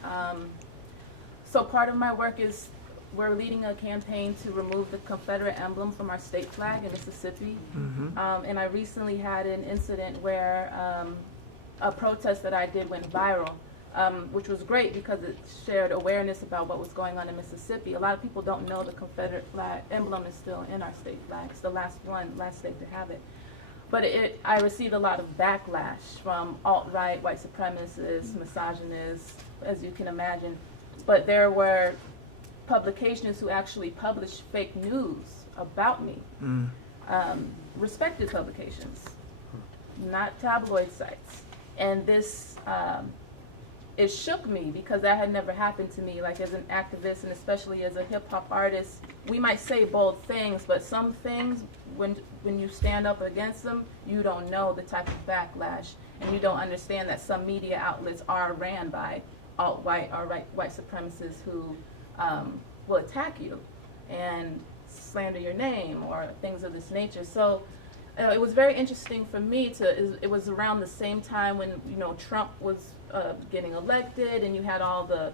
So part of my work is we're leading a campaign to remove the Confederate emblem from our state flag in Mississippi. And I recently had an incident where a protest that I did went viral, which was great because it shared awareness about what was going on in Mississippi. A lot of people don't know the Confederate flag emblem is still in our state flag. It's the last state to have it. But I received a lot of backlash from alt-right, white supremacists, misogynists, as you can imagine. But there were publications who actually published fake news about me, respected publications, not tabloid sites. And this, it shook me because that had never happened to me. Like as an activist and especially as a hip hop artist, we might say bold things, but some things, when you stand up against them, you don't know the type of backlash, and you don't understand that some media outlets are ran by alt-white or white supremacists who will attack you and slander your name or things of this nature. So it was very interesting for me it was around the same time when, Trump was getting elected and you had all the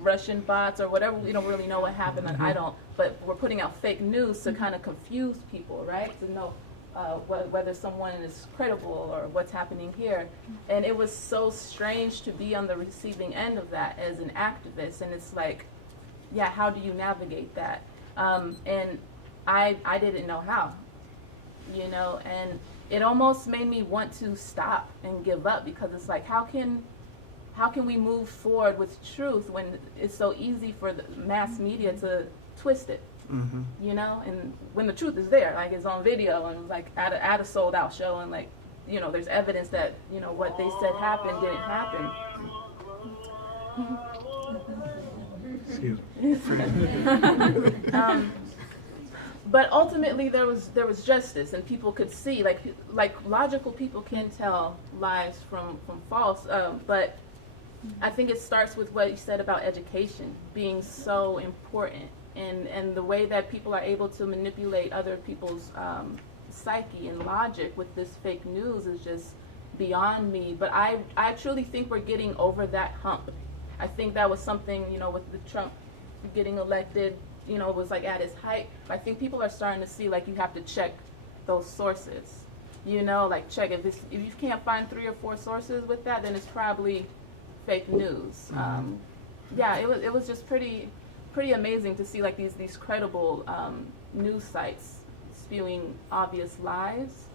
Russian bots or whatever. We don't really know what happened, and I don't, but we're putting out fake news to kind of confuse people, right? To know whether someone is credible or what's happening here. And it was so strange to be on the receiving end of that as an activist. And it's like, yeah, how do you navigate that? And I didn't know how, and it almost made me want to stop and give up because it's like, how can we move forward with truth when it's so easy for the mass media to twist it? And when the truth is there, like it's on video and like at a sold out show, and like, there's evidence that, what they said happened didn't happen. Excuse me. But ultimately there was justice, and people could see, like logical people can tell lies from false, but I think it starts with what you said about education being so important. And the way that people are able to manipulate other people's psyche and logic with this fake news is just beyond me. But I truly think we're getting over that hump. I think that was something, with the Trump getting elected, it was like at its height. I think people are starting to see, like, you have to check those sources. Like check if you can't find 3 or 4 sources with that, then it's probably fake news. Yeah, it was just pretty amazing to see like these credible news sites spewing obvious lies,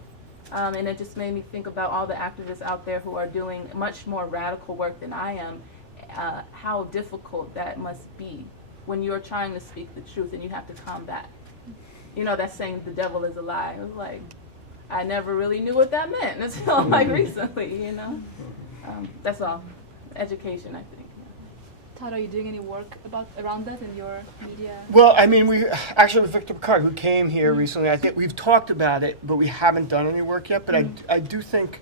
and it just made me think about all the activists out there who are doing much more radical work than I am, how difficult that must be when you're trying to speak the truth and you have to combat. That saying, the devil is a lie. It was like, I never really knew what that meant until like recently, That's all. Education, I think. Todd, are you doing any work around that in your media? Well, I mean, we actually with Victor Picard, who came here recently, I think we've talked about it, but we haven't done any work yet. But I do think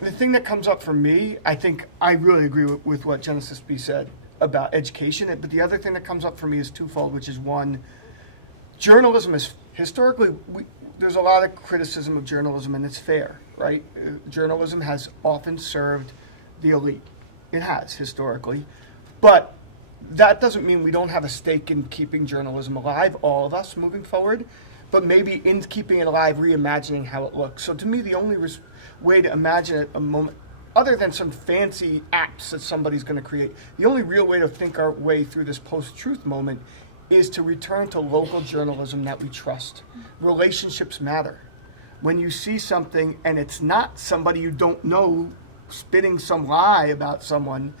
the thing that comes up for me, I think I really agree with what Genesis B said about education. But the other thing that comes up for me is twofold, which is one, journalism is historically, there's a lot of criticism of journalism, and it's fair, right? Journalism has often served the elite. It has historically. But that doesn't mean we don't have a stake in keeping journalism alive, all of us moving forward, but maybe in keeping it alive, reimagining how it looks. So to me, the only way to imagine it a moment, other than some fancy apps that somebody's going to create, the only real way to think our way through this post-truth moment is to return to local journalism that we trust. Relationships matter. When you see something and it's not somebody you don't know spitting some lie about someone,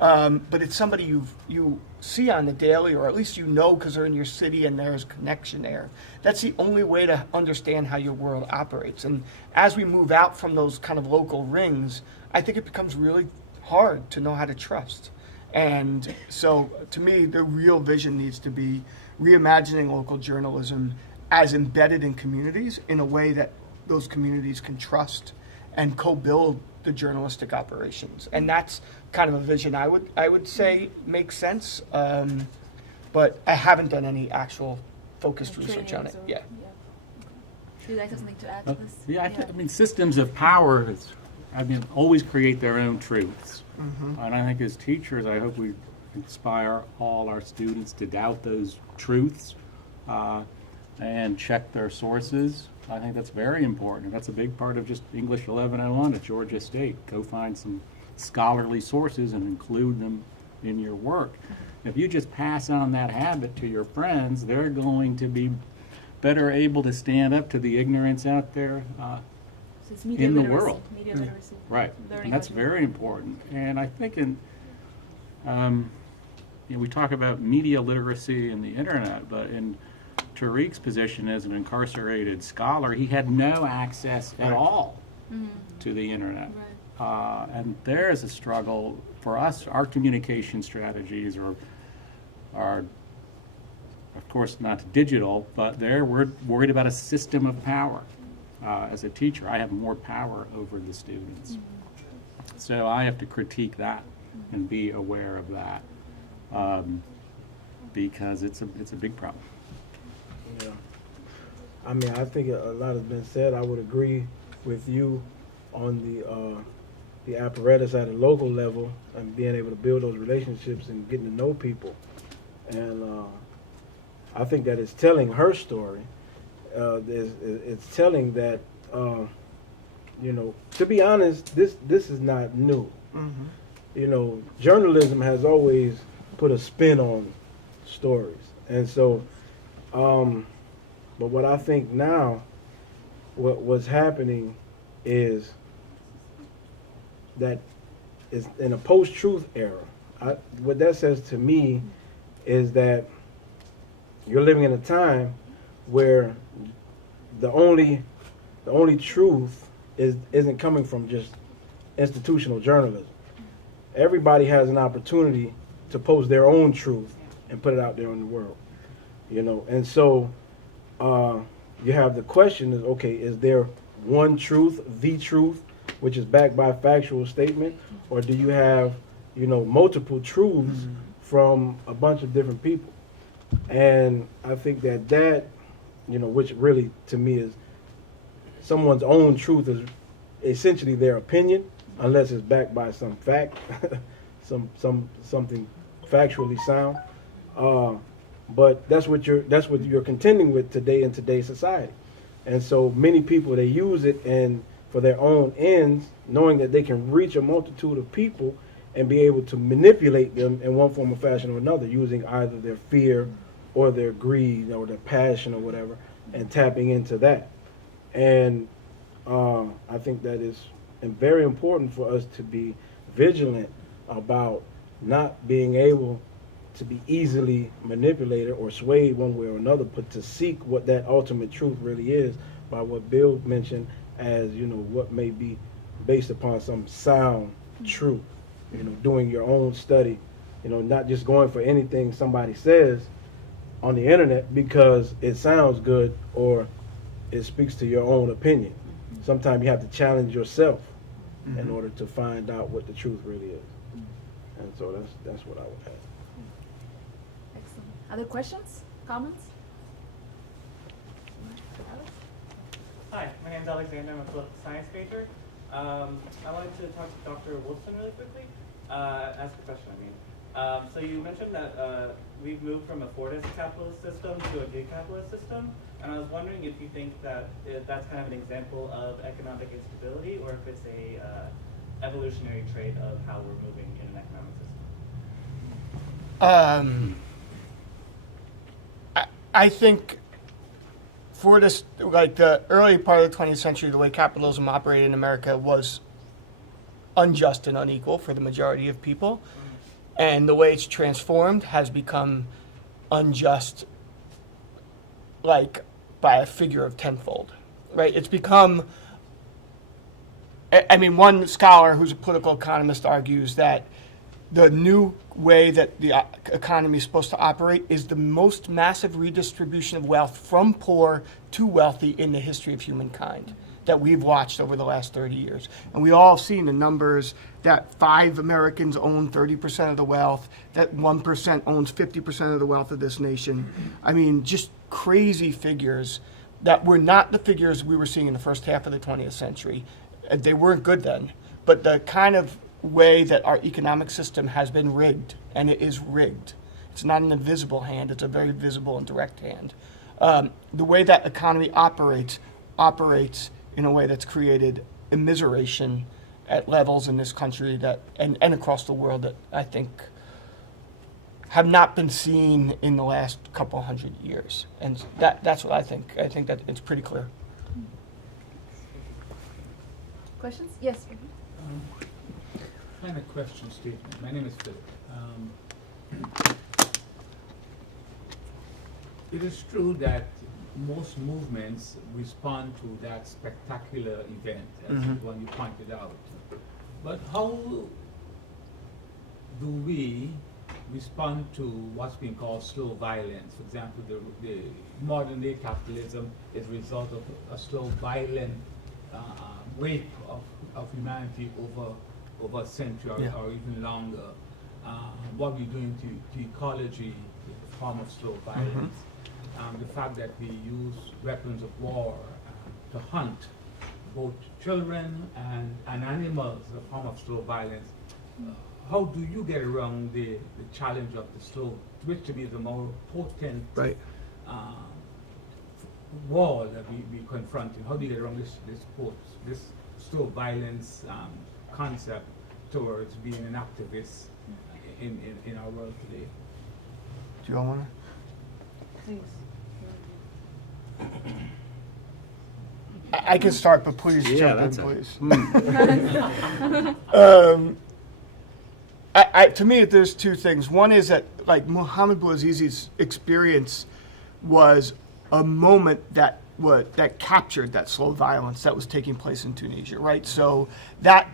but it's somebody you see on the daily, or at least you know because they're in your city and there's connection there. That's the only way to understand how your world operates. And as we move out from those kind of local rings, I think it becomes really hard to know how to trust. And so to me, the real vision needs to be reimagining local journalism as embedded in communities in a way that those communities can trust and co-build the journalistic operations. And that's kind of a vision I would say makes sense, but I haven't done any actual focused research on it. Yeah. Do you guys have something to add to this? Yeah, I mean, systems of power, always create their own truths. And I think as teachers, I hope we inspire all our students to doubt those truths and check their sources. I think that's very important. That's a big part of just English 1101 at Georgia State. Go find some scholarly sources and include them in your work. If you just pass on that habit to your friends, they're going to be better able to stand up to the ignorance out there So it's media in the literacy, world. Media literacy. Right, Learning and that's how to- very important. And I think we talk about media literacy and the internet, but in Tariq's position as an incarcerated scholar, he had no access at all to the internet. Right. And there's a struggle for us. Our communication strategies are of course not digital, but we're worried about a system of power. As a teacher, I have more power over the students. So I have to critique that and be aware of that because it's a big problem. Yeah. I mean, I think a lot has been said. I would agree with you on the apparatus at a local level and being able to build those relationships and getting to know people. And I think that it's telling her story. It's telling that, to be honest, this is not new. Journalism has always put a spin on stories. And so, but what I think now, what's happening is that is in a post-truth era. What that says to me is that you're living in a time where the only truth isn't coming from just institutional journalism. Everybody has an opportunity to post their own truth and put it out there in the world, And so you have the question is, okay, is there one truth, the truth, which is backed by a factual statement, or do you have, multiple truths from a bunch of different people? And I think that which really to me is someone's own truth is essentially their opinion, unless it's backed by some fact, something factually sound. But that's what you're contending with today in today's society. And so many people, they use it and for their own ends, knowing that they can reach a multitude of people and be able to manipulate them in one form or fashion or another, using either their fear or their greed or their passion or whatever, and tapping into that. And I think that is very important for us to be vigilant about not being able to be easily manipulated or swayed one way or another, but to seek what that ultimate truth really is by what Bill mentioned as, what may be based upon some sound truth, doing your own study, not just going for anything somebody says on the internet because it sounds good or it speaks to your own opinion. Sometimes you have to challenge yourself, in order to find out what the truth really is. And so that's what I would add. Excellent. Other questions, comments? Hi, my name is Alexander. I'm a political science major. I wanted to talk to Dr. Wolfson really quickly. Ask a question, I mean. So you mentioned that we've moved from a Fordist capitalist system to a decapitalist system, and I was wondering if you think that that's kind of an example of economic instability, or if it's a evolutionary trait of how we're moving in an economic system. I think Fordist, like the early part of the 20th century, the way capitalism operated in America was unjust and unequal for the majority of people. And the way it's transformed has become unjust, like by a figure of tenfold, right? It's become, I mean, one scholar who's a political economist argues that the new way that the economy is supposed to operate is the most massive redistribution of wealth from poor to wealthy in the history of humankind that we've watched over the last 30 years. And we all seen the numbers that 5 Americans own 30% of the wealth, that 1% owns 50% of the wealth of this nation. I mean, just crazy figures that were not the figures we were seeing in the first half of the 20th century. They weren't good then, but the kind of way that our economic system has been rigged, and it is rigged. It's not an invisible hand, it's a very visible and direct hand. The way that economy operates in a way that's created immiseration at levels in this country that and across the world that I think have not been seen in the last couple hundred years. And that's what I think. I think that it's pretty clear. Questions? Yes. Kind of question statement. My name is Philip. It is true that most movements respond to that spectacular event, as the one you pointed out. But how do we respond to what's being called slow violence? For example, the modern day capitalism is a result of a slow violent rape of humanity over a century or even longer. What we're doing to ecology is a form of slow violence. The fact that we use weapons of war to hunt both children and animals is a form of slow violence. How do you get around the challenge of the slow, which to me is a more potent war that we're confronting? How do you get around this slow violence concept towards being an activist in our world today? Do you all want to? Please. I can start, but please jump in, that's please. To me, there's two things. One is that, like, Mohammed Bouazizi's experience was a moment that captured that slow violence that was taking place in Tunisia, right? So that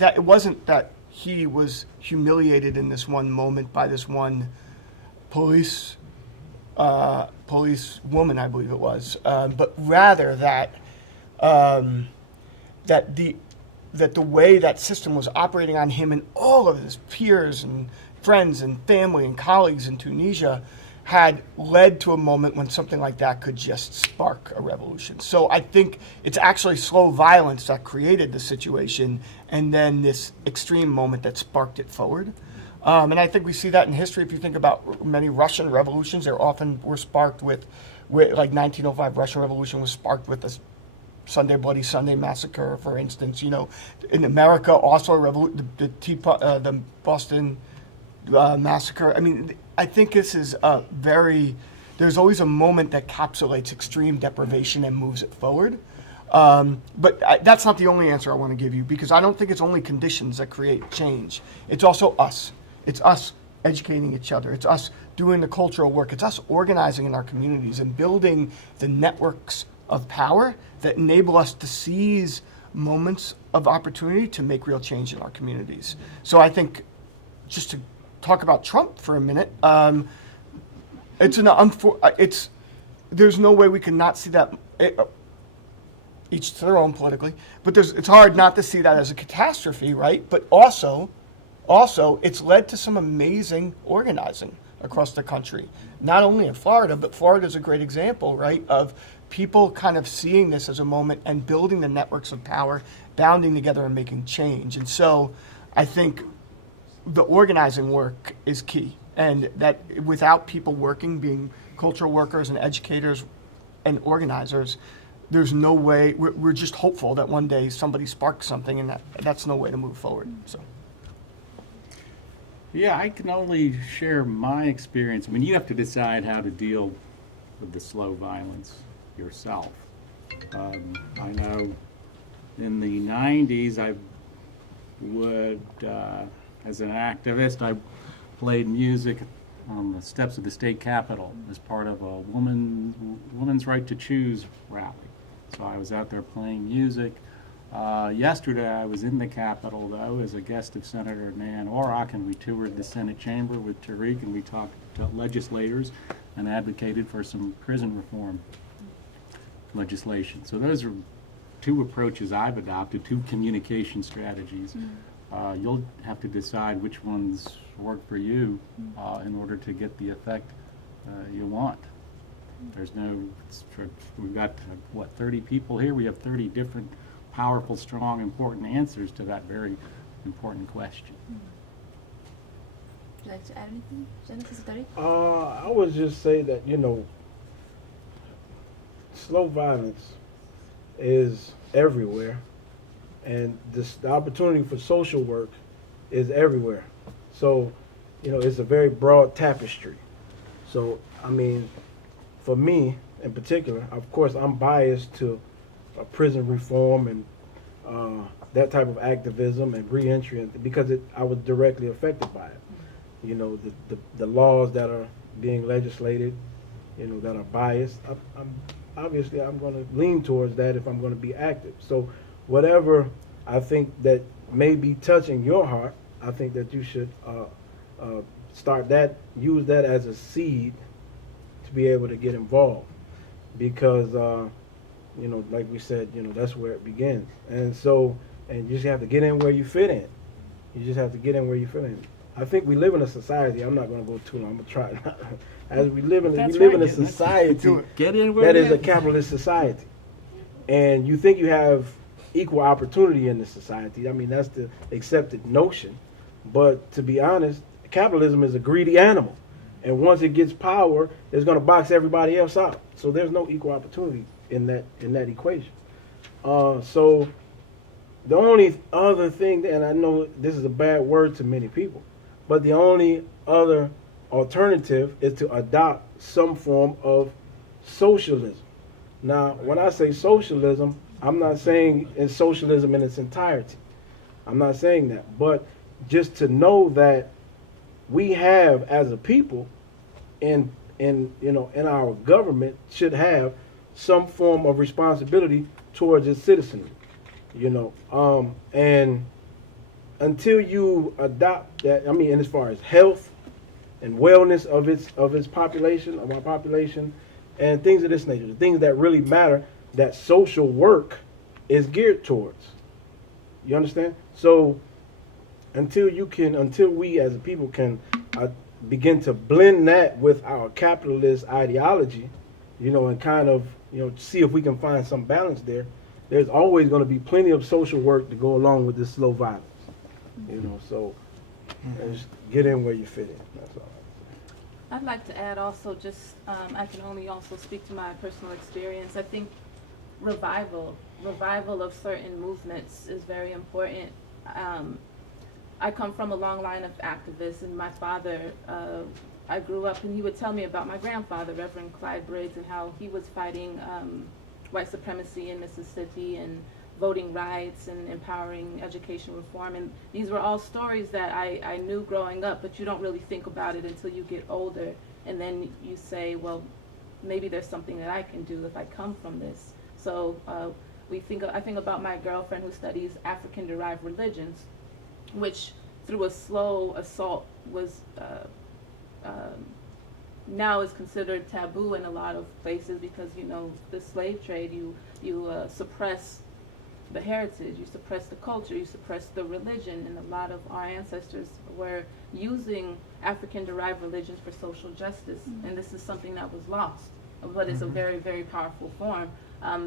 it wasn't that he was humiliated in this one moment by this one police woman, I believe it was, but rather that the way that system was operating on him and all of his peers and friends and family and colleagues in Tunisia had led to a moment when something like that could just spark a revolution. So I think it's actually slow violence that created the situation and then this extreme moment that sparked it forward. And I think we see that in history. If you think about many Russian revolutions, they often were sparked with like 1905 Russian Revolution was sparked with the Bloody Sunday massacre, for instance. You know, in America, also the Boston massacre. I mean, I think this is there's always a moment that encapsulates extreme deprivation and moves it forward. But that's not the only answer I want to give you, because I don't think it's only conditions that create change. It's also us. It's us educating each other. It's us doing the cultural work. It's us organizing in our communities and building the networks of power that enable us to seize moments of opportunity to make real change in our communities. So I think, just to talk about Trump for a minute, there's no way we can not see that. each to their own politically, but it's hard not to see that as a catastrophe, right? But also, it's led to some amazing organizing across the country. Not only in Florida, but Florida is a great example, right, of people kind of seeing this as a moment and building the networks of power, bounding together and making change. And so I think the organizing work is key. And that without people working, being cultural workers and educators and organizers, there's no way, we're just hopeful that one day somebody sparks something, and that's no way to move forward. So. Yeah, I can only share my experience. I mean, you have to decide how to deal with the slow violence yourself. I know in the 90s, I would, as an activist, I played music on the steps of the state capitol as part of a woman's right to choose rally. So I was out there playing music. Yesterday I was in the Capitol, though, as a guest of Senator Nan Orrock, and we toured the Senate chamber with Tariq, and we talked to legislators and advocated for some prison reform legislation. So those are two approaches I've adopted, two communication strategies. You'll have to decide which ones work for you in order to get the effect you want. There's no, we've got, 30 people here. We have 30 different powerful, strong, important answers to that very important question. Would you like to add anything, Genesis Tariq? I would just say that, slow violence is everywhere, and the opportunity for social work is everywhere. So, it's a very broad tapestry. So, I mean, for me in particular, of course, I'm biased to prison reform and that type of activism and reentry, because I was directly affected by it. The laws that are being legislated, that are biased. I'm going to lean towards that if I'm going to be active. So whatever I think that may be touching your heart, I think that you should use that as a seed to be able to get involved, because like we said, that's where it begins. And so, and you just have to get in where you fit in. You just have to get in where you fit in. I think we live in a society, I'm not going to go too long, I'm going to try. As we live in a society that is a capitalist society. And you think you have equal opportunity in this society. I mean, that's the accepted notion. But to be honest, capitalism is a greedy animal. And once it gets power, it's going to box everybody else out. So there's no equal opportunity in that equation. So the only other thing, and I know this is a bad word to many people, but the only other alternative is to adopt some form of socialism. Now, when I say socialism, I'm not saying it's socialism in its entirety. I'm not saying that. But just to know that we have, as a people, in our government, should have some form of responsibility towards its citizenry. And until you adopt that, I mean, and as far as health and wellness of its population, of our population, and things of this nature, the things that really matter, that social work is geared towards. You understand? So until we as a people can begin to blend that with our capitalist ideology, and kind of, see if we can find some balance there, there's always going to be plenty of social work to go along with this slow violence. So just get in where you fit in. That's all. I'd like to add also, just I can only also speak to my personal experience. I think revival of certain movements is very important. I come from a long line of activists, and my father, I grew up, and he would tell me about my grandfather, Reverend Clyde Briggs, and how he was fighting white supremacy in Mississippi and voting rights and empowering education reform. And these were all stories that I knew growing up, but you don't really think about it until you get older. And then you say, well, maybe there's something that I can do if I come from this. So I think about my girlfriend who studies African-derived religions, which through a slow assault was now is considered taboo in a lot of places because, you know, the slave trade, you suppress the heritage, you suppress the culture, you suppress the religion, and a lot of our ancestors were using African-derived religions for social justice, and this is something that was lost, but it's a very, very powerful form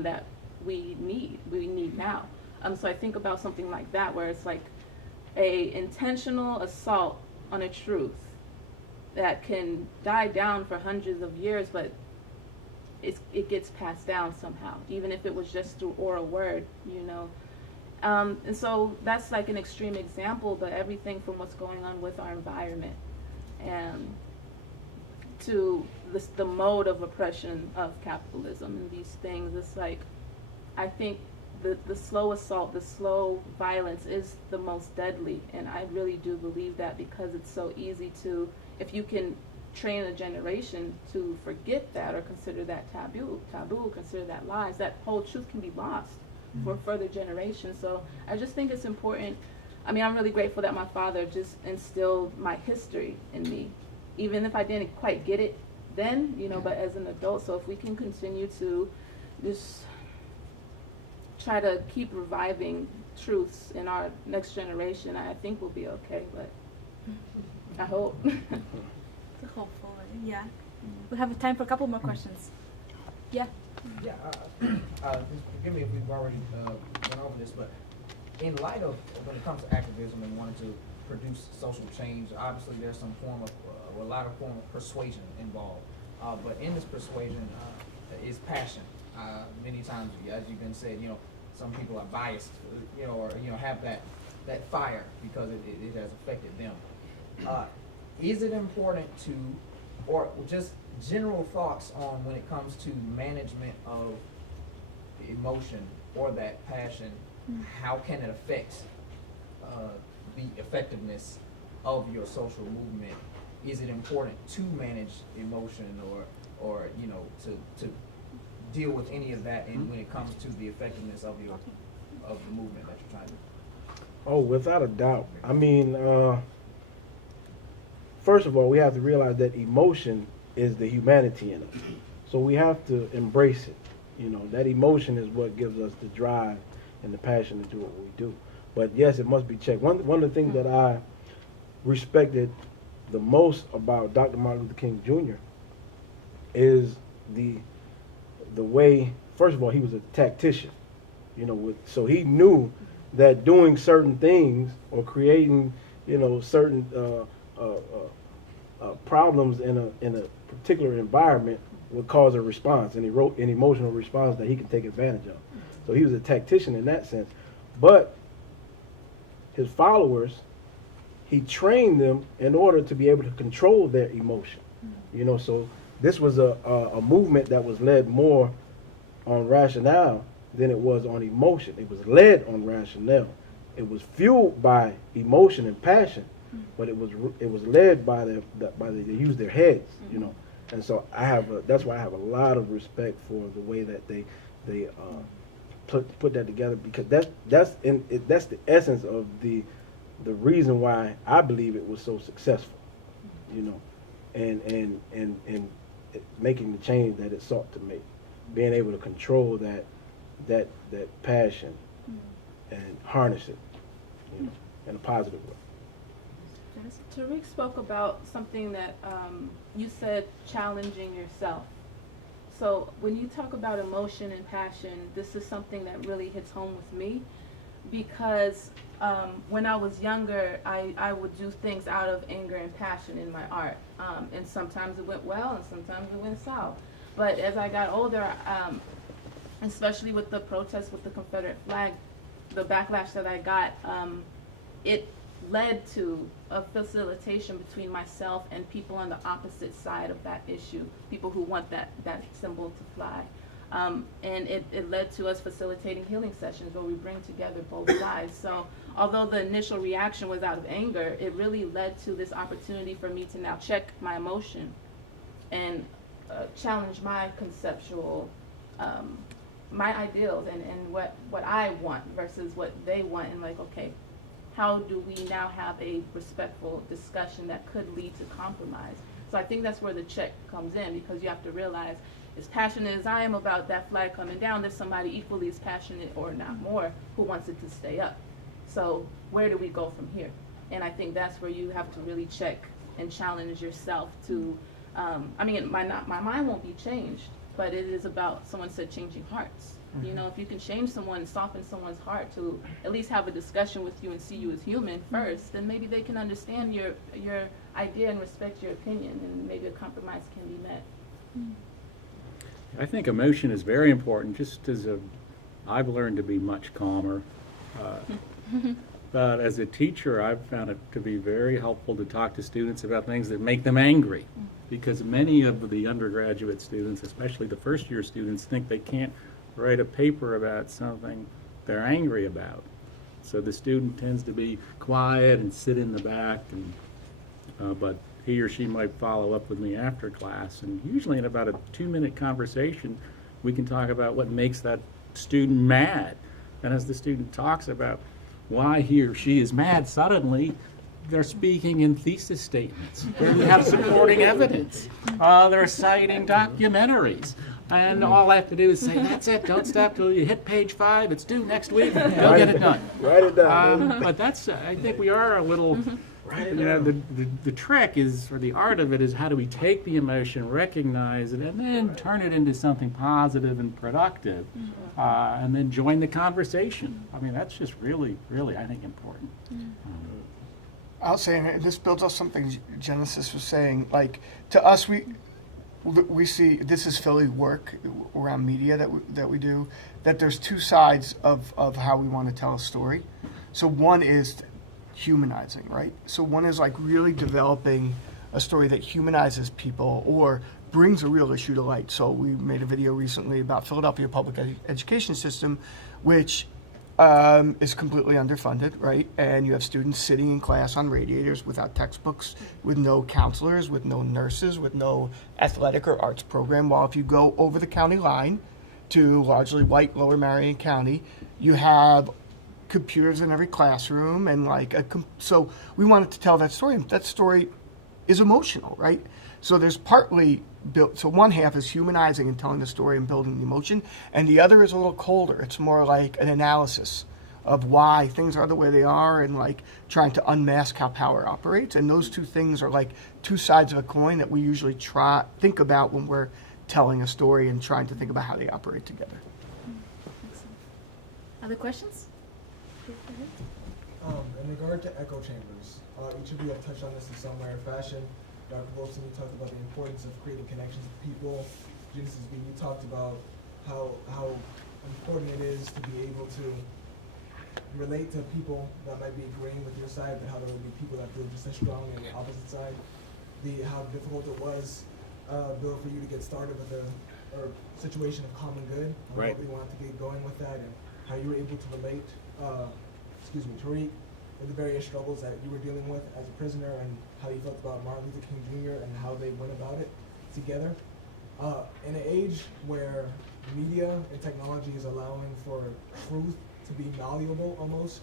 that we need now. So I think about something like that, where it's like a intentional assault on a truth that can die down for hundreds of years, but it gets passed down somehow, even if it was just through oral word, you know. And so that's like an extreme example, but everything from what's going on with our environment and to the mode of oppression of capitalism and these things, it's like, I think the slow assault, the slow violence is the most deadly, and I really do believe that because it's so easy to, if you can train a generation to forget that or consider that taboo, consider that lies, that whole truth can be lost for further generations. So I just think it's important. I mean, I'm really grateful that my father just instilled my history in me, even if I didn't quite get it then, you know, but as an adult. So if we can continue to just try to keep reviving truths in our next generation, I think we'll be okay, but I hope. Hopeful, yeah. We have time for a couple more questions. Yeah. Yeah, forgive me if we've already went over this, but in light of when it comes to activism and wanting to produce social change, obviously there's some form of, a lot of form of persuasion involved. But in this persuasion is passion. Many times, as you've been said, you know, some people are biased, you know, or you know, have that fire because it has affected them. Is it important to, or just general thoughts on when it comes to management of emotion or that passion, how can it affect the effectiveness of your social movement? Is it important to manage emotion or you know, to deal with any of that when it comes to the effectiveness of the movement that you're trying to do? Oh, without a doubt. I mean, first of all, we have to realize that emotion is the humanity in us. So we have to embrace it. You know, that emotion is what gives us the drive and the passion to do what we do. But yes, it must be checked. One of the things that I respected the most about Dr. Martin Luther King Jr. is the way, first of all, he was a tactician. You know, so he knew that doing certain things or creating, you know, certain problems in a particular environment would cause a response, an emotional response that he can take advantage of. So he was a tactician in that sense. But his followers, he trained them in order to be able to control their emotion. You know, so this was a movement that was led more on rationale than it was on emotion. It was led on rationale. It was fueled by emotion and passion, but it was led by they used their heads, you know. And so that's why I have a lot of respect for the way that they put that together, because that's the essence of the reason why I believe it was so successful, you know, and making the change that it sought to make, being able to control that passion and harness it, you know, in a positive way. Tariq spoke about something that you said, challenging yourself. So when you talk about emotion and passion, this is something that really hits home with me, because when I was younger, I would do things out of anger and passion in my art. And sometimes it went well and sometimes it went south. But as I got older, especially with the protests with the Confederate flag, the backlash that I got, it led to a facilitation between myself and people on the opposite side of that issue, people who want that symbol to fly. And it led to us facilitating healing sessions where we bring together both sides. So although the initial reaction was out of anger, it really led to this opportunity for me to now check my emotion and challenge my conceptual, my ideals and what I want versus what they want, and like, okay, how do we now have a respectful discussion that could lead to compromise? So I think that's where the check comes in, because you have to realize, as passionate as I am about that flag coming down, there's somebody equally as passionate, or not more, who wants it to stay up. So where do we go from here? And I think that's where you have to really check and challenge yourself to, I mean, my mind won't be changed, but it is about, someone said, changing hearts. You know, if you can change someone, soften someone's heart to at least have a discussion with you and see you as human first, then maybe they can understand your idea and respect your opinion, and maybe a compromise can be met. I think emotion is very important. Just as I've learned to be much calmer. But as a teacher, I've found it to be very helpful to talk to students about things that make them angry. Because many of the undergraduate students, especially the first-year students, think they can't write a paper about something they're angry about. So the student tends to be quiet and sit in the back, and but he or she might follow up with me after class. And usually in about a 2-minute conversation, we can talk about what makes that student mad. And as the student talks about why he or she is mad, suddenly they're speaking in thesis statements where we have supporting evidence. They're citing documentaries. And all I have to do is say, that's it, don't stop till you hit page 5, it's due next week, go get it done. Write it down. But that's, I think we are a little, you know, the trick is, or the art of it is, how do we take the emotion, recognize it, and then turn it into something positive and productive, and then join the conversation. I mean, that's just really, really, I think, important. I'll say, and this builds off something Genesis was saying, like, to us, we see, this is Philly work around media that we do, that there's two sides of how we want to tell a story. So one is humanizing, right? So one is like really developing a story that humanizes people or brings a real issue to light. So we made a video recently about Philadelphia public education system, which is completely underfunded, right? And you have students sitting in class on radiators without textbooks, with no counselors, with no nurses, with no athletic or arts program. While if you go over the county line to largely white Lower Marion County, you have computers in every classroom, and like so we wanted to tell that story, and that story is emotional, right? So there's partly built, so one half is humanizing and telling the story and building the emotion, and the other is a little colder. It's more like an analysis of why things are the way they are, and like trying to unmask how power operates. And those two things are like two sides of a coin that we usually think about when we're telling a story and trying to think about how they operate together. Other questions? In regard to echo chambers, each of you have touched on this in some way or fashion. Dr. Wolfson, you talked about the importance of creating connections with people. Genesis B, you talked about how important it is to be able to relate to people that might be agreeing with your side, but how there will be people that feel just as strong on the opposite side. How difficult it was, Bill, for you to get started with a situation of common good. Right. Nobody wanted to get going with that, and how you were able to relate, Tariq, with the various struggles that you were dealing with as a prisoner, and how you felt about Martin Luther King Jr. and how they went about it together. In an age where media and technology is allowing for truth to be malleable almost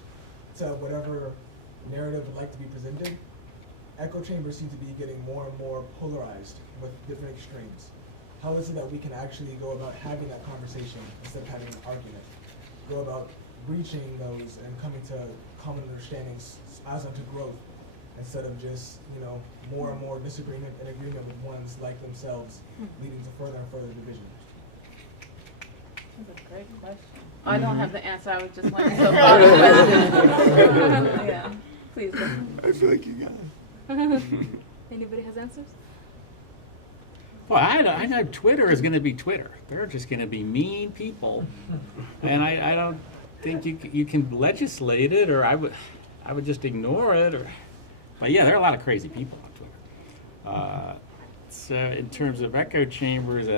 to whatever narrative would like to be presented, echo chambers seem to be getting more and more polarized with different extremes. How is it that we can actually go about having that conversation instead of having an argument? Go about reaching those and coming to common understandings as unto growth, instead of just, more and more disagreement and agreement with ones like themselves, leading to further and further division. That's a great question. Oh, I don't have the answer. I was just wondering. Yeah, please go. I feel like you got it. Anybody has answers? Well, I know Twitter is going to be Twitter. They're just going to be mean people, and I don't think you can legislate it, or I would just ignore it. But yeah, there are a lot of crazy people on Twitter. So in terms of echo chambers,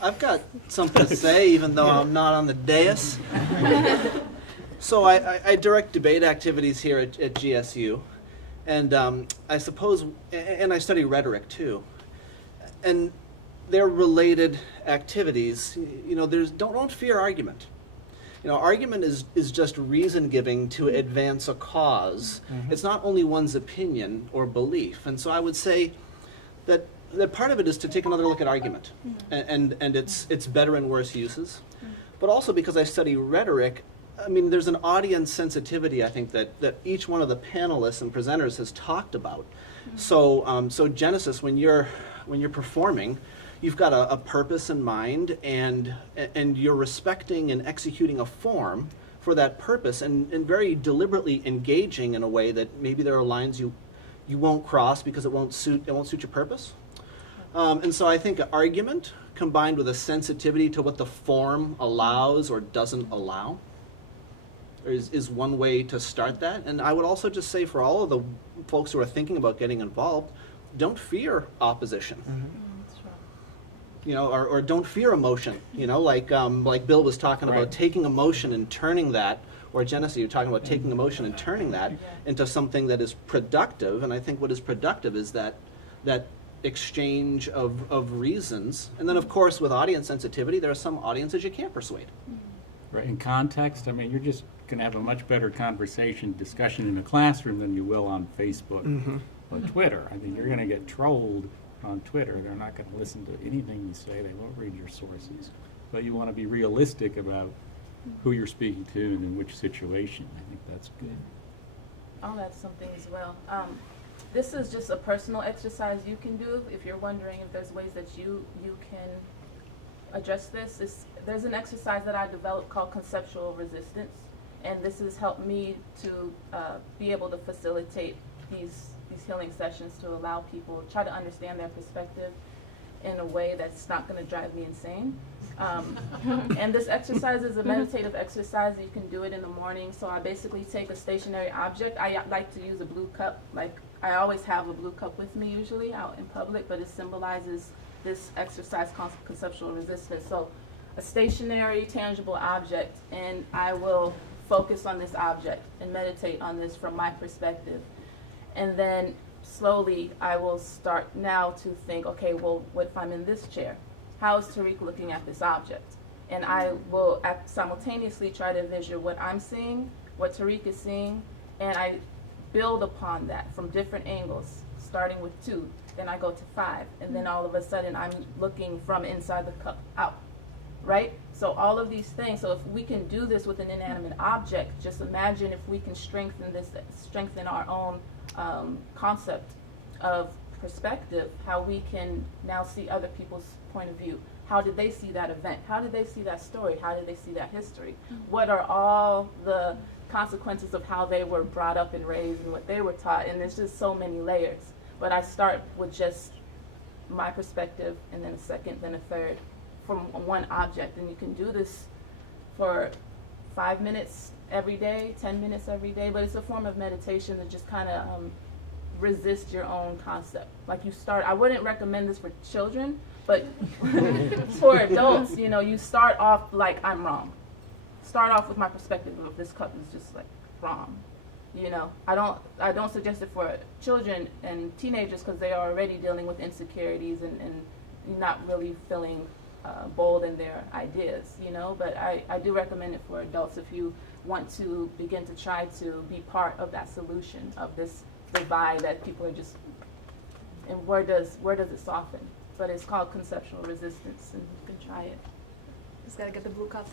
I've got something to say, even though I'm not on the dais. So I direct debate activities here at GSU, and I suppose, and I study rhetoric too, and they're related activities. Don't fear argument. Argument is just reason giving to advance a cause. It's not only one's opinion or belief. And so I would say that part of it is to take another look at argument and its better and worse uses. But also because I study rhetoric, I mean, there's an audience sensitivity, I think, that each one of the panelists and presenters has talked about. So Genesis, when you're performing, you've got a purpose in mind, and you're respecting and executing a form for that purpose, and very deliberately engaging in a way that maybe there are lines you won't cross because it won't suit your purpose. And so I think argument combined with a sensitivity to what the form allows or doesn't allow is one way to start that. And I would also just say for all of the folks who are thinking about getting involved, don't fear opposition. Or don't fear emotion. Like Bill was talking about taking emotion and turning that, or Genesis, you're talking about taking emotion and turning that into something that is productive. And I think what is productive is that exchange of reasons. And then, of course, with audience sensitivity, there are some audiences you can't persuade. Right. In context, I mean, you're just going to have a much better discussion in a classroom than you will on Facebook or Twitter. I mean, you're going to get trolled on Twitter. They're not going to listen to anything you say. They won't read your sources. But you want to be realistic about who you're speaking to and in which situation. I think that's good. I'll add something as well. This is just a personal exercise you can do if you're wondering if there's ways that you can address this. There's an exercise that I developed called conceptual resistance, and this has helped me to be able to facilitate these healing sessions to allow people try to understand their perspective in a way that's not going to drive me insane. And this exercise is a meditative exercise. You can do it in the morning. So I basically take a stationary object. I like to use a blue cup. Like, I always have a blue cup with me usually out in public, but it symbolizes this exercise called conceptual resistance. So a stationary, tangible object, and I will focus on this object and meditate on this from my perspective. And then slowly I will start now to think, okay, well, what if I'm in this chair? How is Tariq looking at this object? And I will simultaneously try to visualize what I'm seeing, what Tariq is seeing, and I build upon that from different angles, starting with 2, then I go to 5, and then all of a sudden I'm looking from inside the cup out, right? So all of these things, so if we can do this with an inanimate object, just imagine if we can strengthen our own concept of perspective, how we can now see other people's point of view. How did they see that event? How did they see that story? How did they see that history? What are all the consequences of how they were brought up and raised and what they were taught? And there's just so many layers. But I start with just my perspective, and then a second, then a third, from one object. And you can do this for 5 minutes every day, 10 minutes every day, but it's a form of meditation that just kind of resist your own concept. Like, you start, I wouldn't recommend this for children, but for adults, you start off like, I'm wrong. Start off with my perspective of this cup is just like wrong. I don't suggest it for children and teenagers because they are already dealing with insecurities and not really feeling bold in their ideas, but I do recommend it for adults if you want to begin to try to be part of that solution of this divide that people are just, and where does it soften? But it's called conceptual resistance, and you can try it. Just gotta get the blue cup.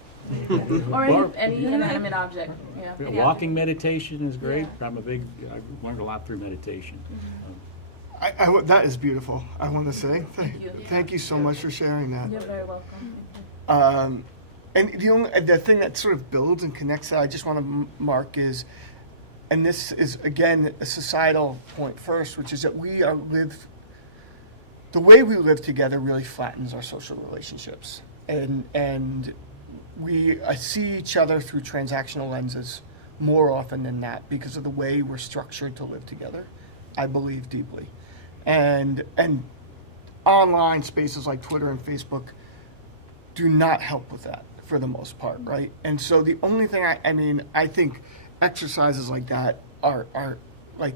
Or any inanimate object. Yeah. Walking meditation is great. Yeah. I learned a lot through meditation. That is beautiful, I want to say. you. Thank you so much for sharing that. You're very welcome. And the thing that sort of builds and connects that I just want to mark is, and this is again a societal point first, which is that the way we live together really flattens our social relationships, and I see each other through transactional lenses more often than not because of the way we're structured to live together. I believe deeply, and online spaces like Twitter and Facebook do not help with that for the most part, right? And so the only thing I think exercises like that are like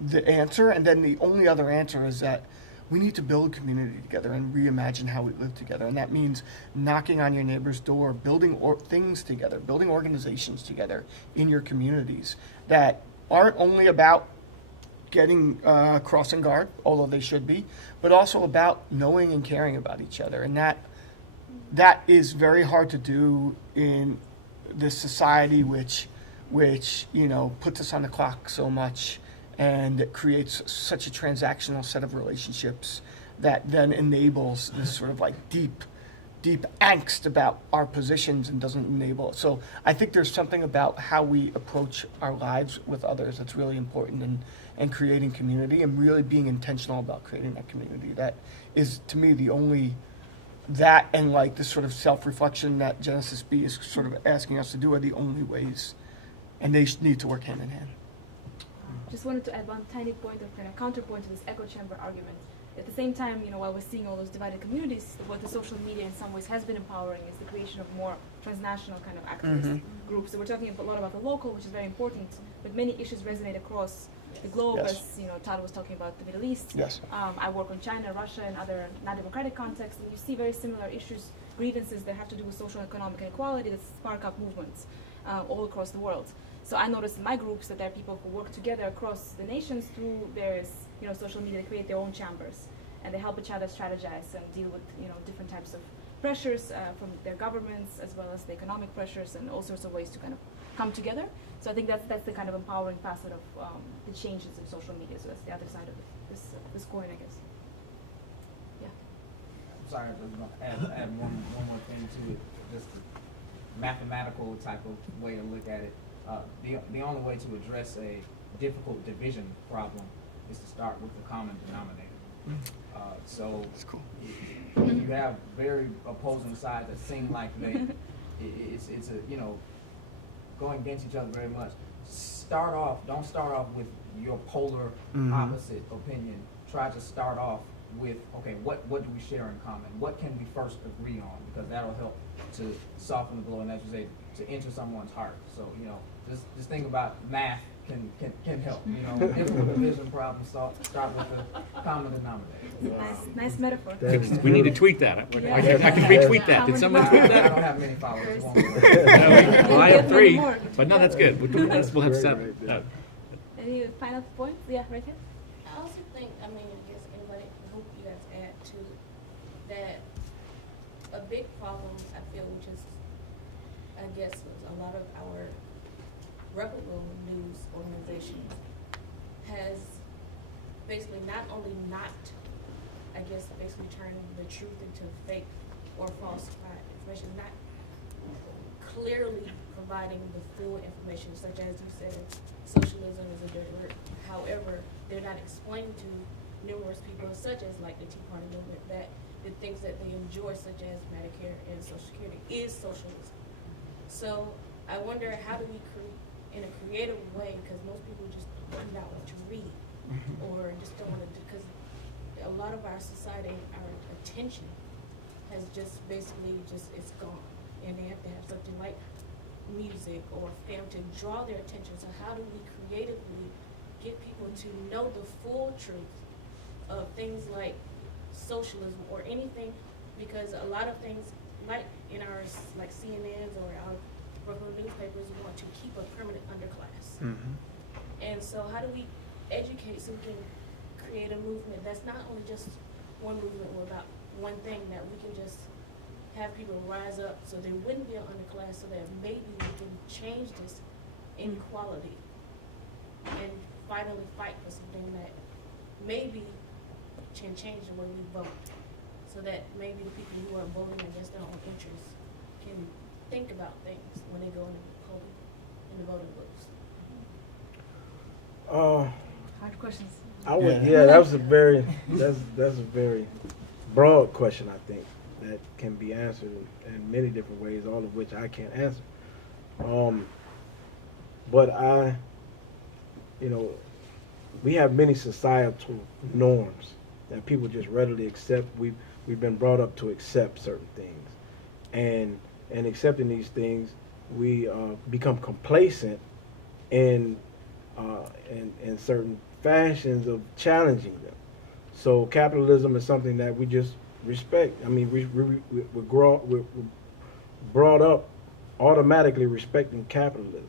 the answer, and then the only other answer is that we need to build community together and reimagine how we live together. And that means knocking on your neighbor's door, building things together, building organizations together in your communities that aren't only about getting crossing guard, although they should be, but also about knowing and caring about each other. And that is very hard to do in this society which puts us on the clock so much, and it creates such a transactional set of relationships that then enables this sort of like deep angst about our positions and doesn't enable it. So I think there's something about how we approach our lives with others that's really important, and creating community and really being intentional about creating that community. That is, to me, the only, that and like this sort of self-reflection that Genesis B is sort of asking us to do are the only ways, and they need to work hand in hand. Just wanted to add one tiny point of kind of counterpoint to this echo chamber argument. At the same time, while we're seeing all those divided communities, what the social media in some ways has been empowering is the creation of more transnational kind of activist groups. So we're talking a lot about the local, which is very important, but many issues resonate across the globe, Yes. as Todd was talking about the Middle East. Yes. I work on China, Russia, and other non-democratic contexts, and you see very similar issues, grievances that have to do with social and economic inequality that spark up movements all across the world. So I noticed in my groups that there are people who work together across the nations through various social media. They create their own chambers, and they help each other strategize and deal with different types of pressures from their governments, as well as the economic pressures, and all sorts of ways to kind of come together. So I think that's the kind of empowering facet of the changes in social media. So that's the other side of this coin, I guess. Yeah. I'm sorry, I was going to add one more thing to it, just a mathematical type of way to look at it. The only way to address a difficult division problem is to start with the common denominator. So That's cool. you have very opposing sides that seem like it's going against each other very much. Don't start off with your polar opposite opinion. Try to start off with, okay, what do we share in common? What can we first agree on? Because that'll help to soften the blow, and as you say, to enter someone's heart. So this thing about math can help. Difficult division problems start with the common denominator. Nice metaphor. We need to tweet that. I Yeah. can retweet that. Did someone tweet I that? don't have many followers. Well, I have 3, but no, that's good. We'll have 7. Any final points? Yeah, right here. I also think, I guess anybody, I hope you guys add to that, a big problem I feel, which is, I guess, was a lot of our reputable news organizations has basically not only basically turned the truth into fake or falsified information, not clearly providing the full information, such as you said, socialism is a dirty word. However, they're not explaining to numerous people, such as like the Tea Party movement, that the things that they enjoy, such as Medicare and Social Security, is socialism. So I wonder, how do we in a creative way, because most people just do not want to read, or just don't want to, because a lot of our society, our attention has just basically it's gone, and they have to have something like music or film to draw their attention. So how do we creatively get people to know the full truth of things like socialism or anything? Because a lot of things, like in our like CNNs or our local newspapers, want to keep a permanent underclass. And so how do we educate so we can create a movement that's not only just one movement or about one thing, that we can just have people rise up so there wouldn't be an underclass, so that maybe we can change this inequality and finally fight for something that maybe can change the way we vote, so that maybe the people who are voting against their own interests can think about things when they go in the polling, in the voting booths. Hard questions. That's a very broad question, I think, that can be answered in many different ways, all of which I can't answer. But we have many societal norms that people just readily accept. We've been brought up to accept certain things, and accepting these things, we become complacent in certain fashions of challenging them. So capitalism is something that we just respect. I mean, we're brought up automatically respecting capitalism.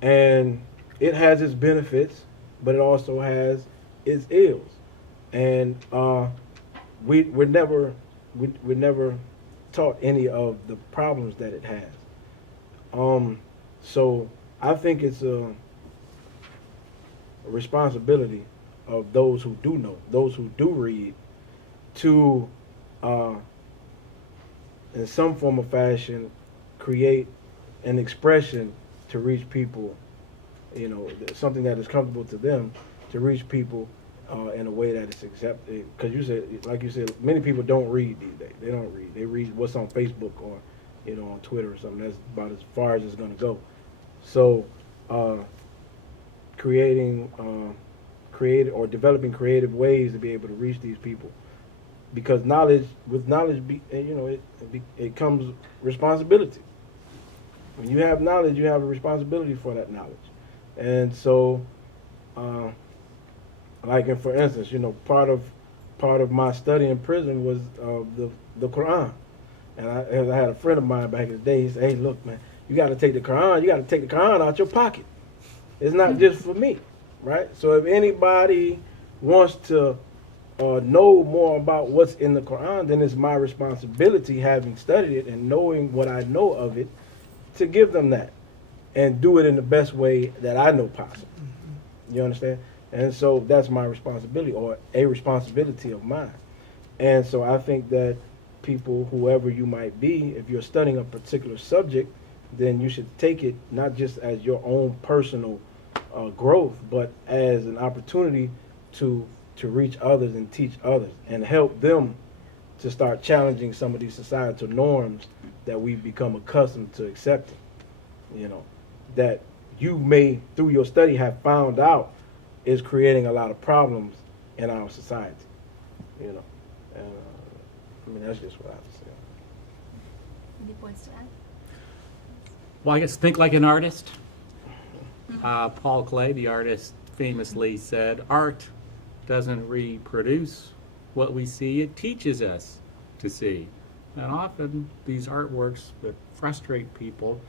And it has its benefits, but it also has its ills. And we're never taught any of the problems that it has. So I think it's a responsibility of those who do know, those who do read, to in some form or fashion create an expression to reach people, you know, something that is comfortable to them, to reach people in a way that is accepted. Because you said, like you said, many people don't read these days. They don't read. They read what's on Facebook or, you know, on Twitter or something. That's about as far as it's going to go. So developing creative ways to be able to reach these people, because with knowledge, it comes responsibility. When you have knowledge, you have a responsibility for that knowledge. And so, for instance, you know, part of my study in prison was the Quran. And I had a friend of mine back in the day. He said, "Hey, look, man, you got to take the Quran. You got to take the Quran out your pocket. It's not just for me, right? So if anybody wants to know more about what's in the Quran, then it's my responsibility, having studied it and knowing what I know of it, to give them that and do it in the best way that I know possible." You understand? And so that's my responsibility, or a responsibility of mine. And so I think that people, whoever you might be, if you're studying a particular subject, then you should take it not just as your own personal growth, but as an opportunity to reach others and teach others and help them to start challenging some of these societal norms that we've become accustomed to accepting, you know, that you may, through your study, have found out is creating a lot of problems in our society, you know. And I mean, that's just what I have to say. Any points to add? Well, I guess think like an artist. Paul Klee, the artist, famously said, "Art doesn't reproduce what we see, it teaches us to see." And often these artworks that frustrate people,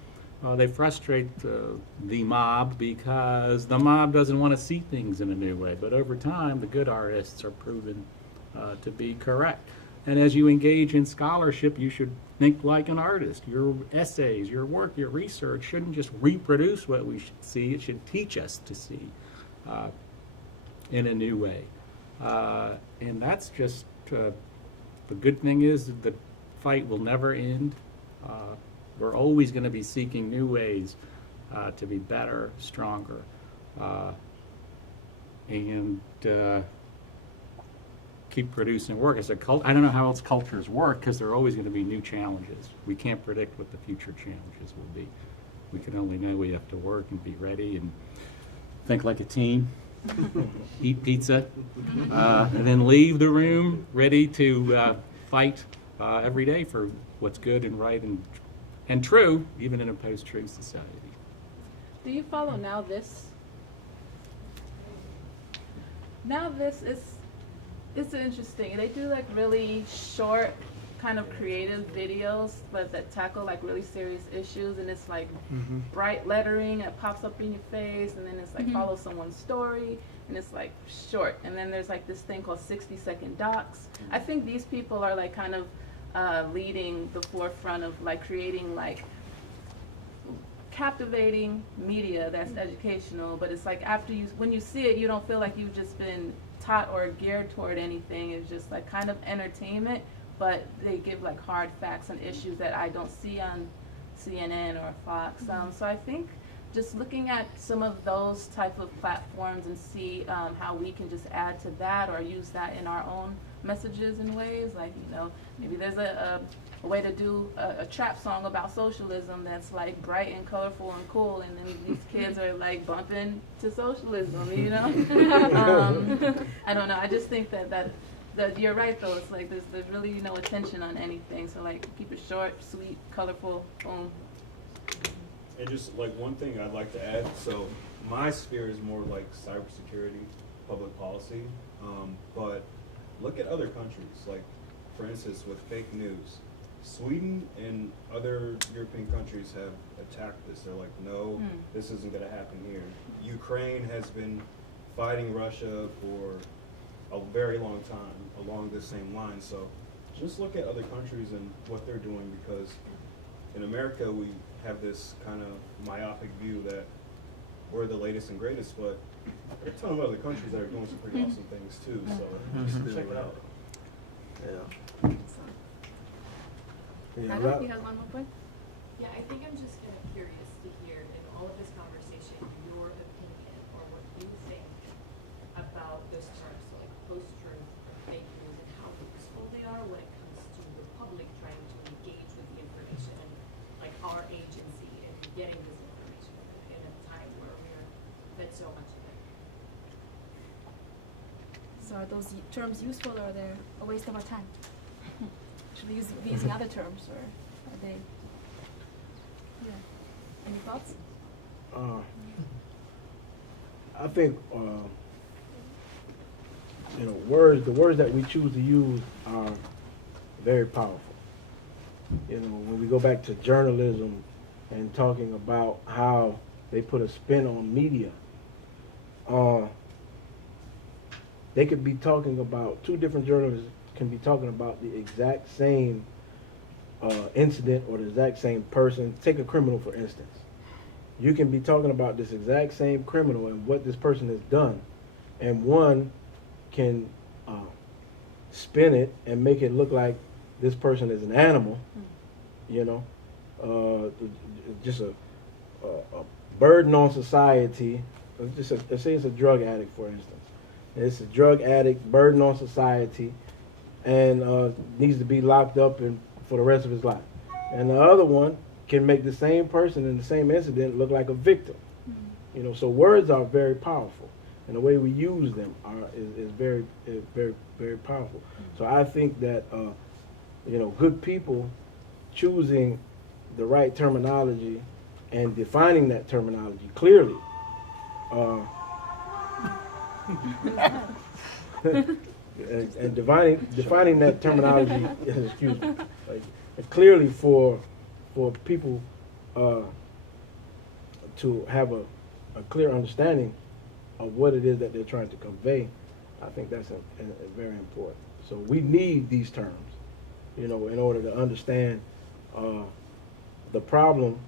they frustrate the mob because the mob doesn't want to see things in a new way. But over time, the good artists are proven to be correct. And as you engage in scholarship, you should think like an artist. Your essays, your work, your research shouldn't just reproduce what we should see. It should teach us to see in a new way. And that's just, the good thing is that the fight will never end. We're always going to be seeking new ways to be better, stronger, and keep producing work. As a I don't know how else cultures work, because there are always going to be new challenges. We can't predict what the future challenges will be. We can only know we have to work and be ready and think like a team, eat pizza, and then leave the room ready to fight every day for what's good and right and true, even in a post-truth society. Do you follow Now This? Now This is, it's interesting. They do like really short, kind of creative videos that tackle like really serious issues, and it's like bright lettering that pops up in your face, and then it's like follow someone's story, and it's like short, and then there's like this thing called 60-second docs. I think these people are like kind of leading the forefront of like creating like captivating media that's educational, but it's like when you see it, you don't feel like you've just been taught or geared toward anything. It's just like kind of entertainment, but they give like hard facts on issues that I don't see on CNN or Fox. So I think just looking at some of those type of platforms and see how we can just add to that or use that in our own messages and ways, like, you know, maybe there's a way to do a trap song about socialism that's like bright and colorful and cool, and then these kids are like bumping to socialism, you know. I don't know, I just think that you're right though, it's like there's really no attention on anything, so like keep it short, sweet, colorful, boom. And just like one thing I'd like to add, so my sphere is more like cybersecurity, public policy, but look at other countries, like for instance with fake news. Sweden and other European countries have attacked this. They're like, no, this isn't going to happen here. Ukraine has been fighting Russia for a very long time along this same line. So just look at other countries and what they're doing, because in America we have this kind of myopic view that we're the latest and greatest, but there are a ton of other countries that are doing some pretty awesome things too. So just check it out. Yeah. Yeah, Adam, you have one more point? Yeah, I think I'm just kind of curious to hear in all of this conversation your opinion or what you think about those terms, so like post-truth or fake news, and how useful they are when it comes to the public trying to engage with the information and like our agency in getting this information in a time where we're fed so much of it. So are those terms useful, or they're a waste of our time? Should we be using other terms, or are they? Yeah. Any thoughts? I think the words that we choose to use are very powerful. You know, when we go back to journalism and talking about how they put a spin on media, they could be talking about, two different journalists can be talking about the exact same incident or the exact same person. Take a criminal, for instance. You can be talking about this exact same criminal and what this person has done, and one can spin it and make it look like this person is an animal, you know, just a burden on society. Let's say it's a drug addict, for instance. It's a drug addict, burden on society, and needs to be locked up for the rest of his life. And the other one can make the same person in the same incident look like a victim. You know, so words are very powerful, and the way we use them is very, very powerful. So I think that you know, good people choosing the right terminology and defining that terminology clearly. And defining that terminology, excuse me, clearly for people to have a clear understanding of what it is that they're trying to convey. I think that's very important. So we need these terms, you know, in order to understand the problem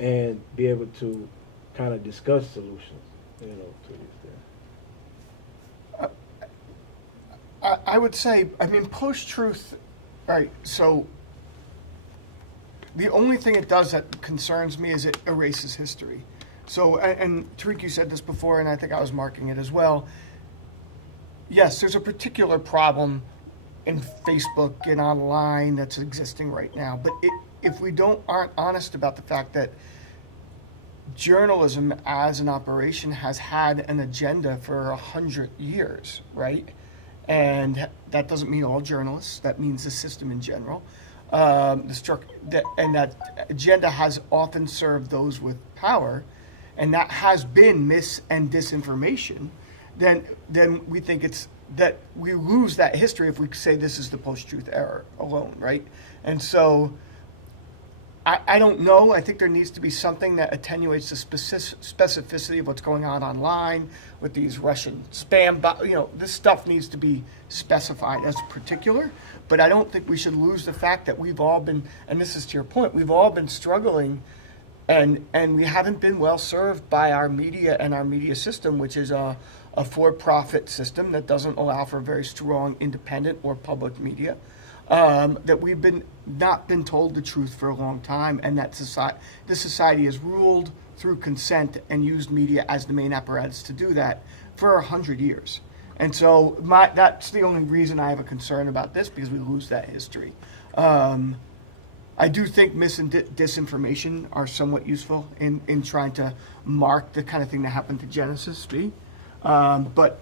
and be able to kind of discuss solutions, you know, to these things. I would say, I mean, post-truth, right, so the only thing it does that concerns me is it erases history. So, and Tariq, you said this before, and I think I was marking it as well. Yes, there's a particular problem in Facebook and online that's existing right now, but if we aren't honest about the fact that journalism as an operation has had an agenda for 100 years, right? And that doesn't mean all journalists. That means the system in general. And that agenda has often served those with power, and that has been mis and disinformation. Then we think it's that we lose that history if we say this is the post-truth era alone, right? And so I don't know. I think there needs to be something that attenuates the specificity of what's going on online with these Russian spam, you know, this stuff needs to be specified as particular, but I don't think we should lose the fact that we've all been, and this is to your point, we've all been struggling and we haven't been well served by our media and our media system, which is a for-profit system that doesn't allow for very strong independent or public media. That we've not been told the truth for a long time, and that this society is ruled through consent and used media as the main apparatus to do that for 100 years. And so that's the only reason I have a concern about this, because we lose that history. I do think mis and disinformation are somewhat useful in trying to mark the kind of thing that happened to Genesis B. But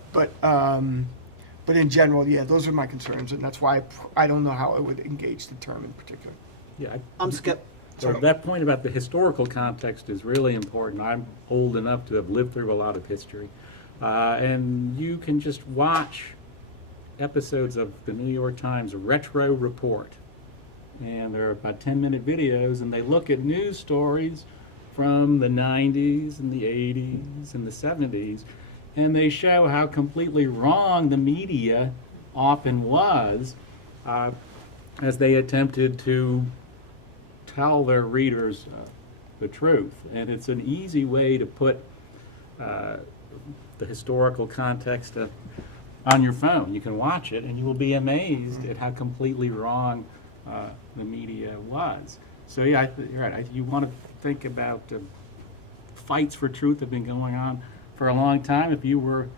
in general, yeah, those are my concerns, and that's why I don't know how I would engage the term in particular. Yeah, I'm skeptical. So that point about the historical context is really important. I'm old enough to have lived through a lot of history. And you can just watch episodes of the New York Times Retro Report. And they're about 10-minute videos, and they look at news stories from the 90s and the 80s and the 70s, and they show how completely wrong the media often was as they attempted to tell their readers the truth. And it's an easy way to put the historical context on your phone. You can watch it, and you will be amazed at how completely wrong the media was. So yeah, you're right. You want to think about fights for truth have been going on for a long time. If you were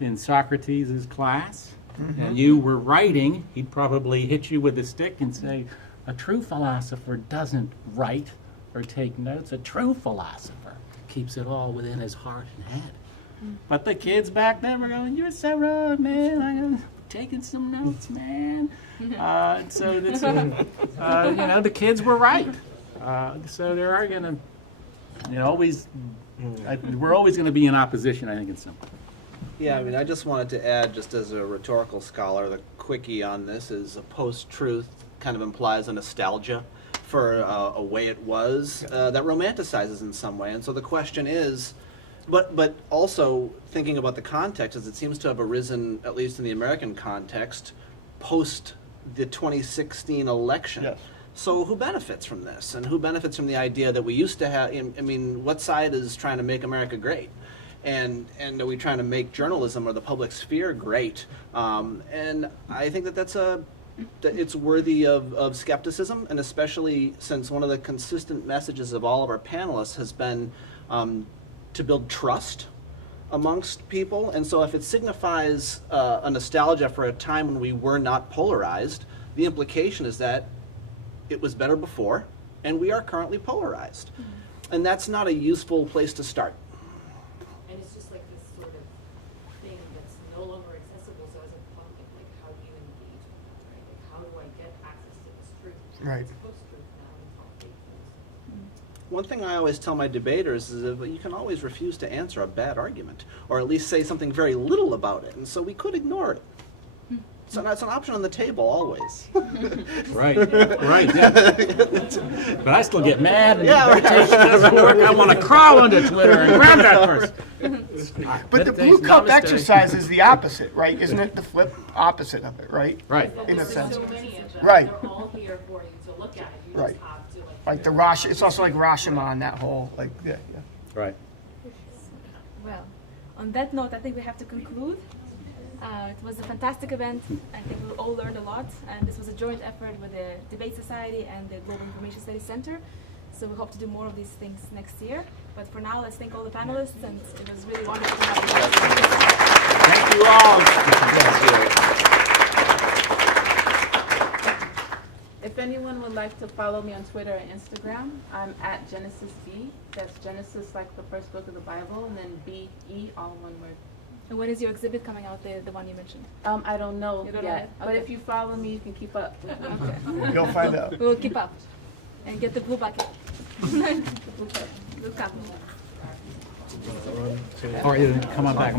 in Socrates' class and you were writing, he'd probably hit you with a stick and say, a true philosopher doesn't write or take notes. A true philosopher keeps it all within his heart and head. But the kids back then were going, you're so wrong, man. I'm taking some notes, man. And so that's, the kids were right. So there are going to, always, we're always going to be in opposition, I think, in some way. Yeah, I mean, I just wanted to add, just as a rhetorical scholar, the quickie on this is a post-truth kind of implies a nostalgia for a way it was that romanticizes in some way. And so the question is, but also thinking about the context, as it seems to have arisen, at least in the American context, post the 2016 election. Yes. So who benefits from this? And who benefits from the idea that we used to have, I mean, what side is trying to make America great? And are we trying to make journalism or the public sphere great? And I think that it's worthy of skepticism, and especially since one of the consistent messages of all of our panelists has been to build trust amongst people. And so if it signifies a nostalgia for a time when we were not polarized, the implication is that it was better before, and we are currently polarized. And that's not a useful place to start. And it's just like this sort of thing that's no longer accessible. So as a public, like, how do you engage with that, right? Like, how do I get access to this truth? Right. It's post-truth now, it's all fake news. One thing I always tell my debaters is that you can always refuse to answer a bad argument, or at least say something very little about it, and so we could ignore it. So that's an option on the table always. Right, yeah. But I still get mad and Yeah, meditation doesn't work. I want to crawl onto Twitter and grab that person. But the blue cup exercise is the opposite, right? Isn't it the flip opposite of it, right? Right. In a There's sense. so many of them. Right. They're all here for you to look at. You Right. just have to Like the Rosh, it's also like Rashomon, that whole, like, yeah. Right. Well, on that note, I think we have to conclude. It was a fantastic event. I think we all learned a lot, and this was a joint effort with the Debate Society and the Global Information Studies Center. So we hope to do more of these things next year. But for now, let's thank all the panelists, and it was really wonderful to have you. Thank you all. If anyone would like to follow me on Twitter and Instagram, I'm at GenesisB. That's Genesis like the first book of the Bible, and then B-E, all one word. And when is your exhibit coming out, the one you mentioned? I don't know You don't know yet, yet? but Okay. if you follow me, you can keep up with me. Okay. You'll find out. We will keep up and get the blue bucket. The blue cup. Blue cup. Or come on back.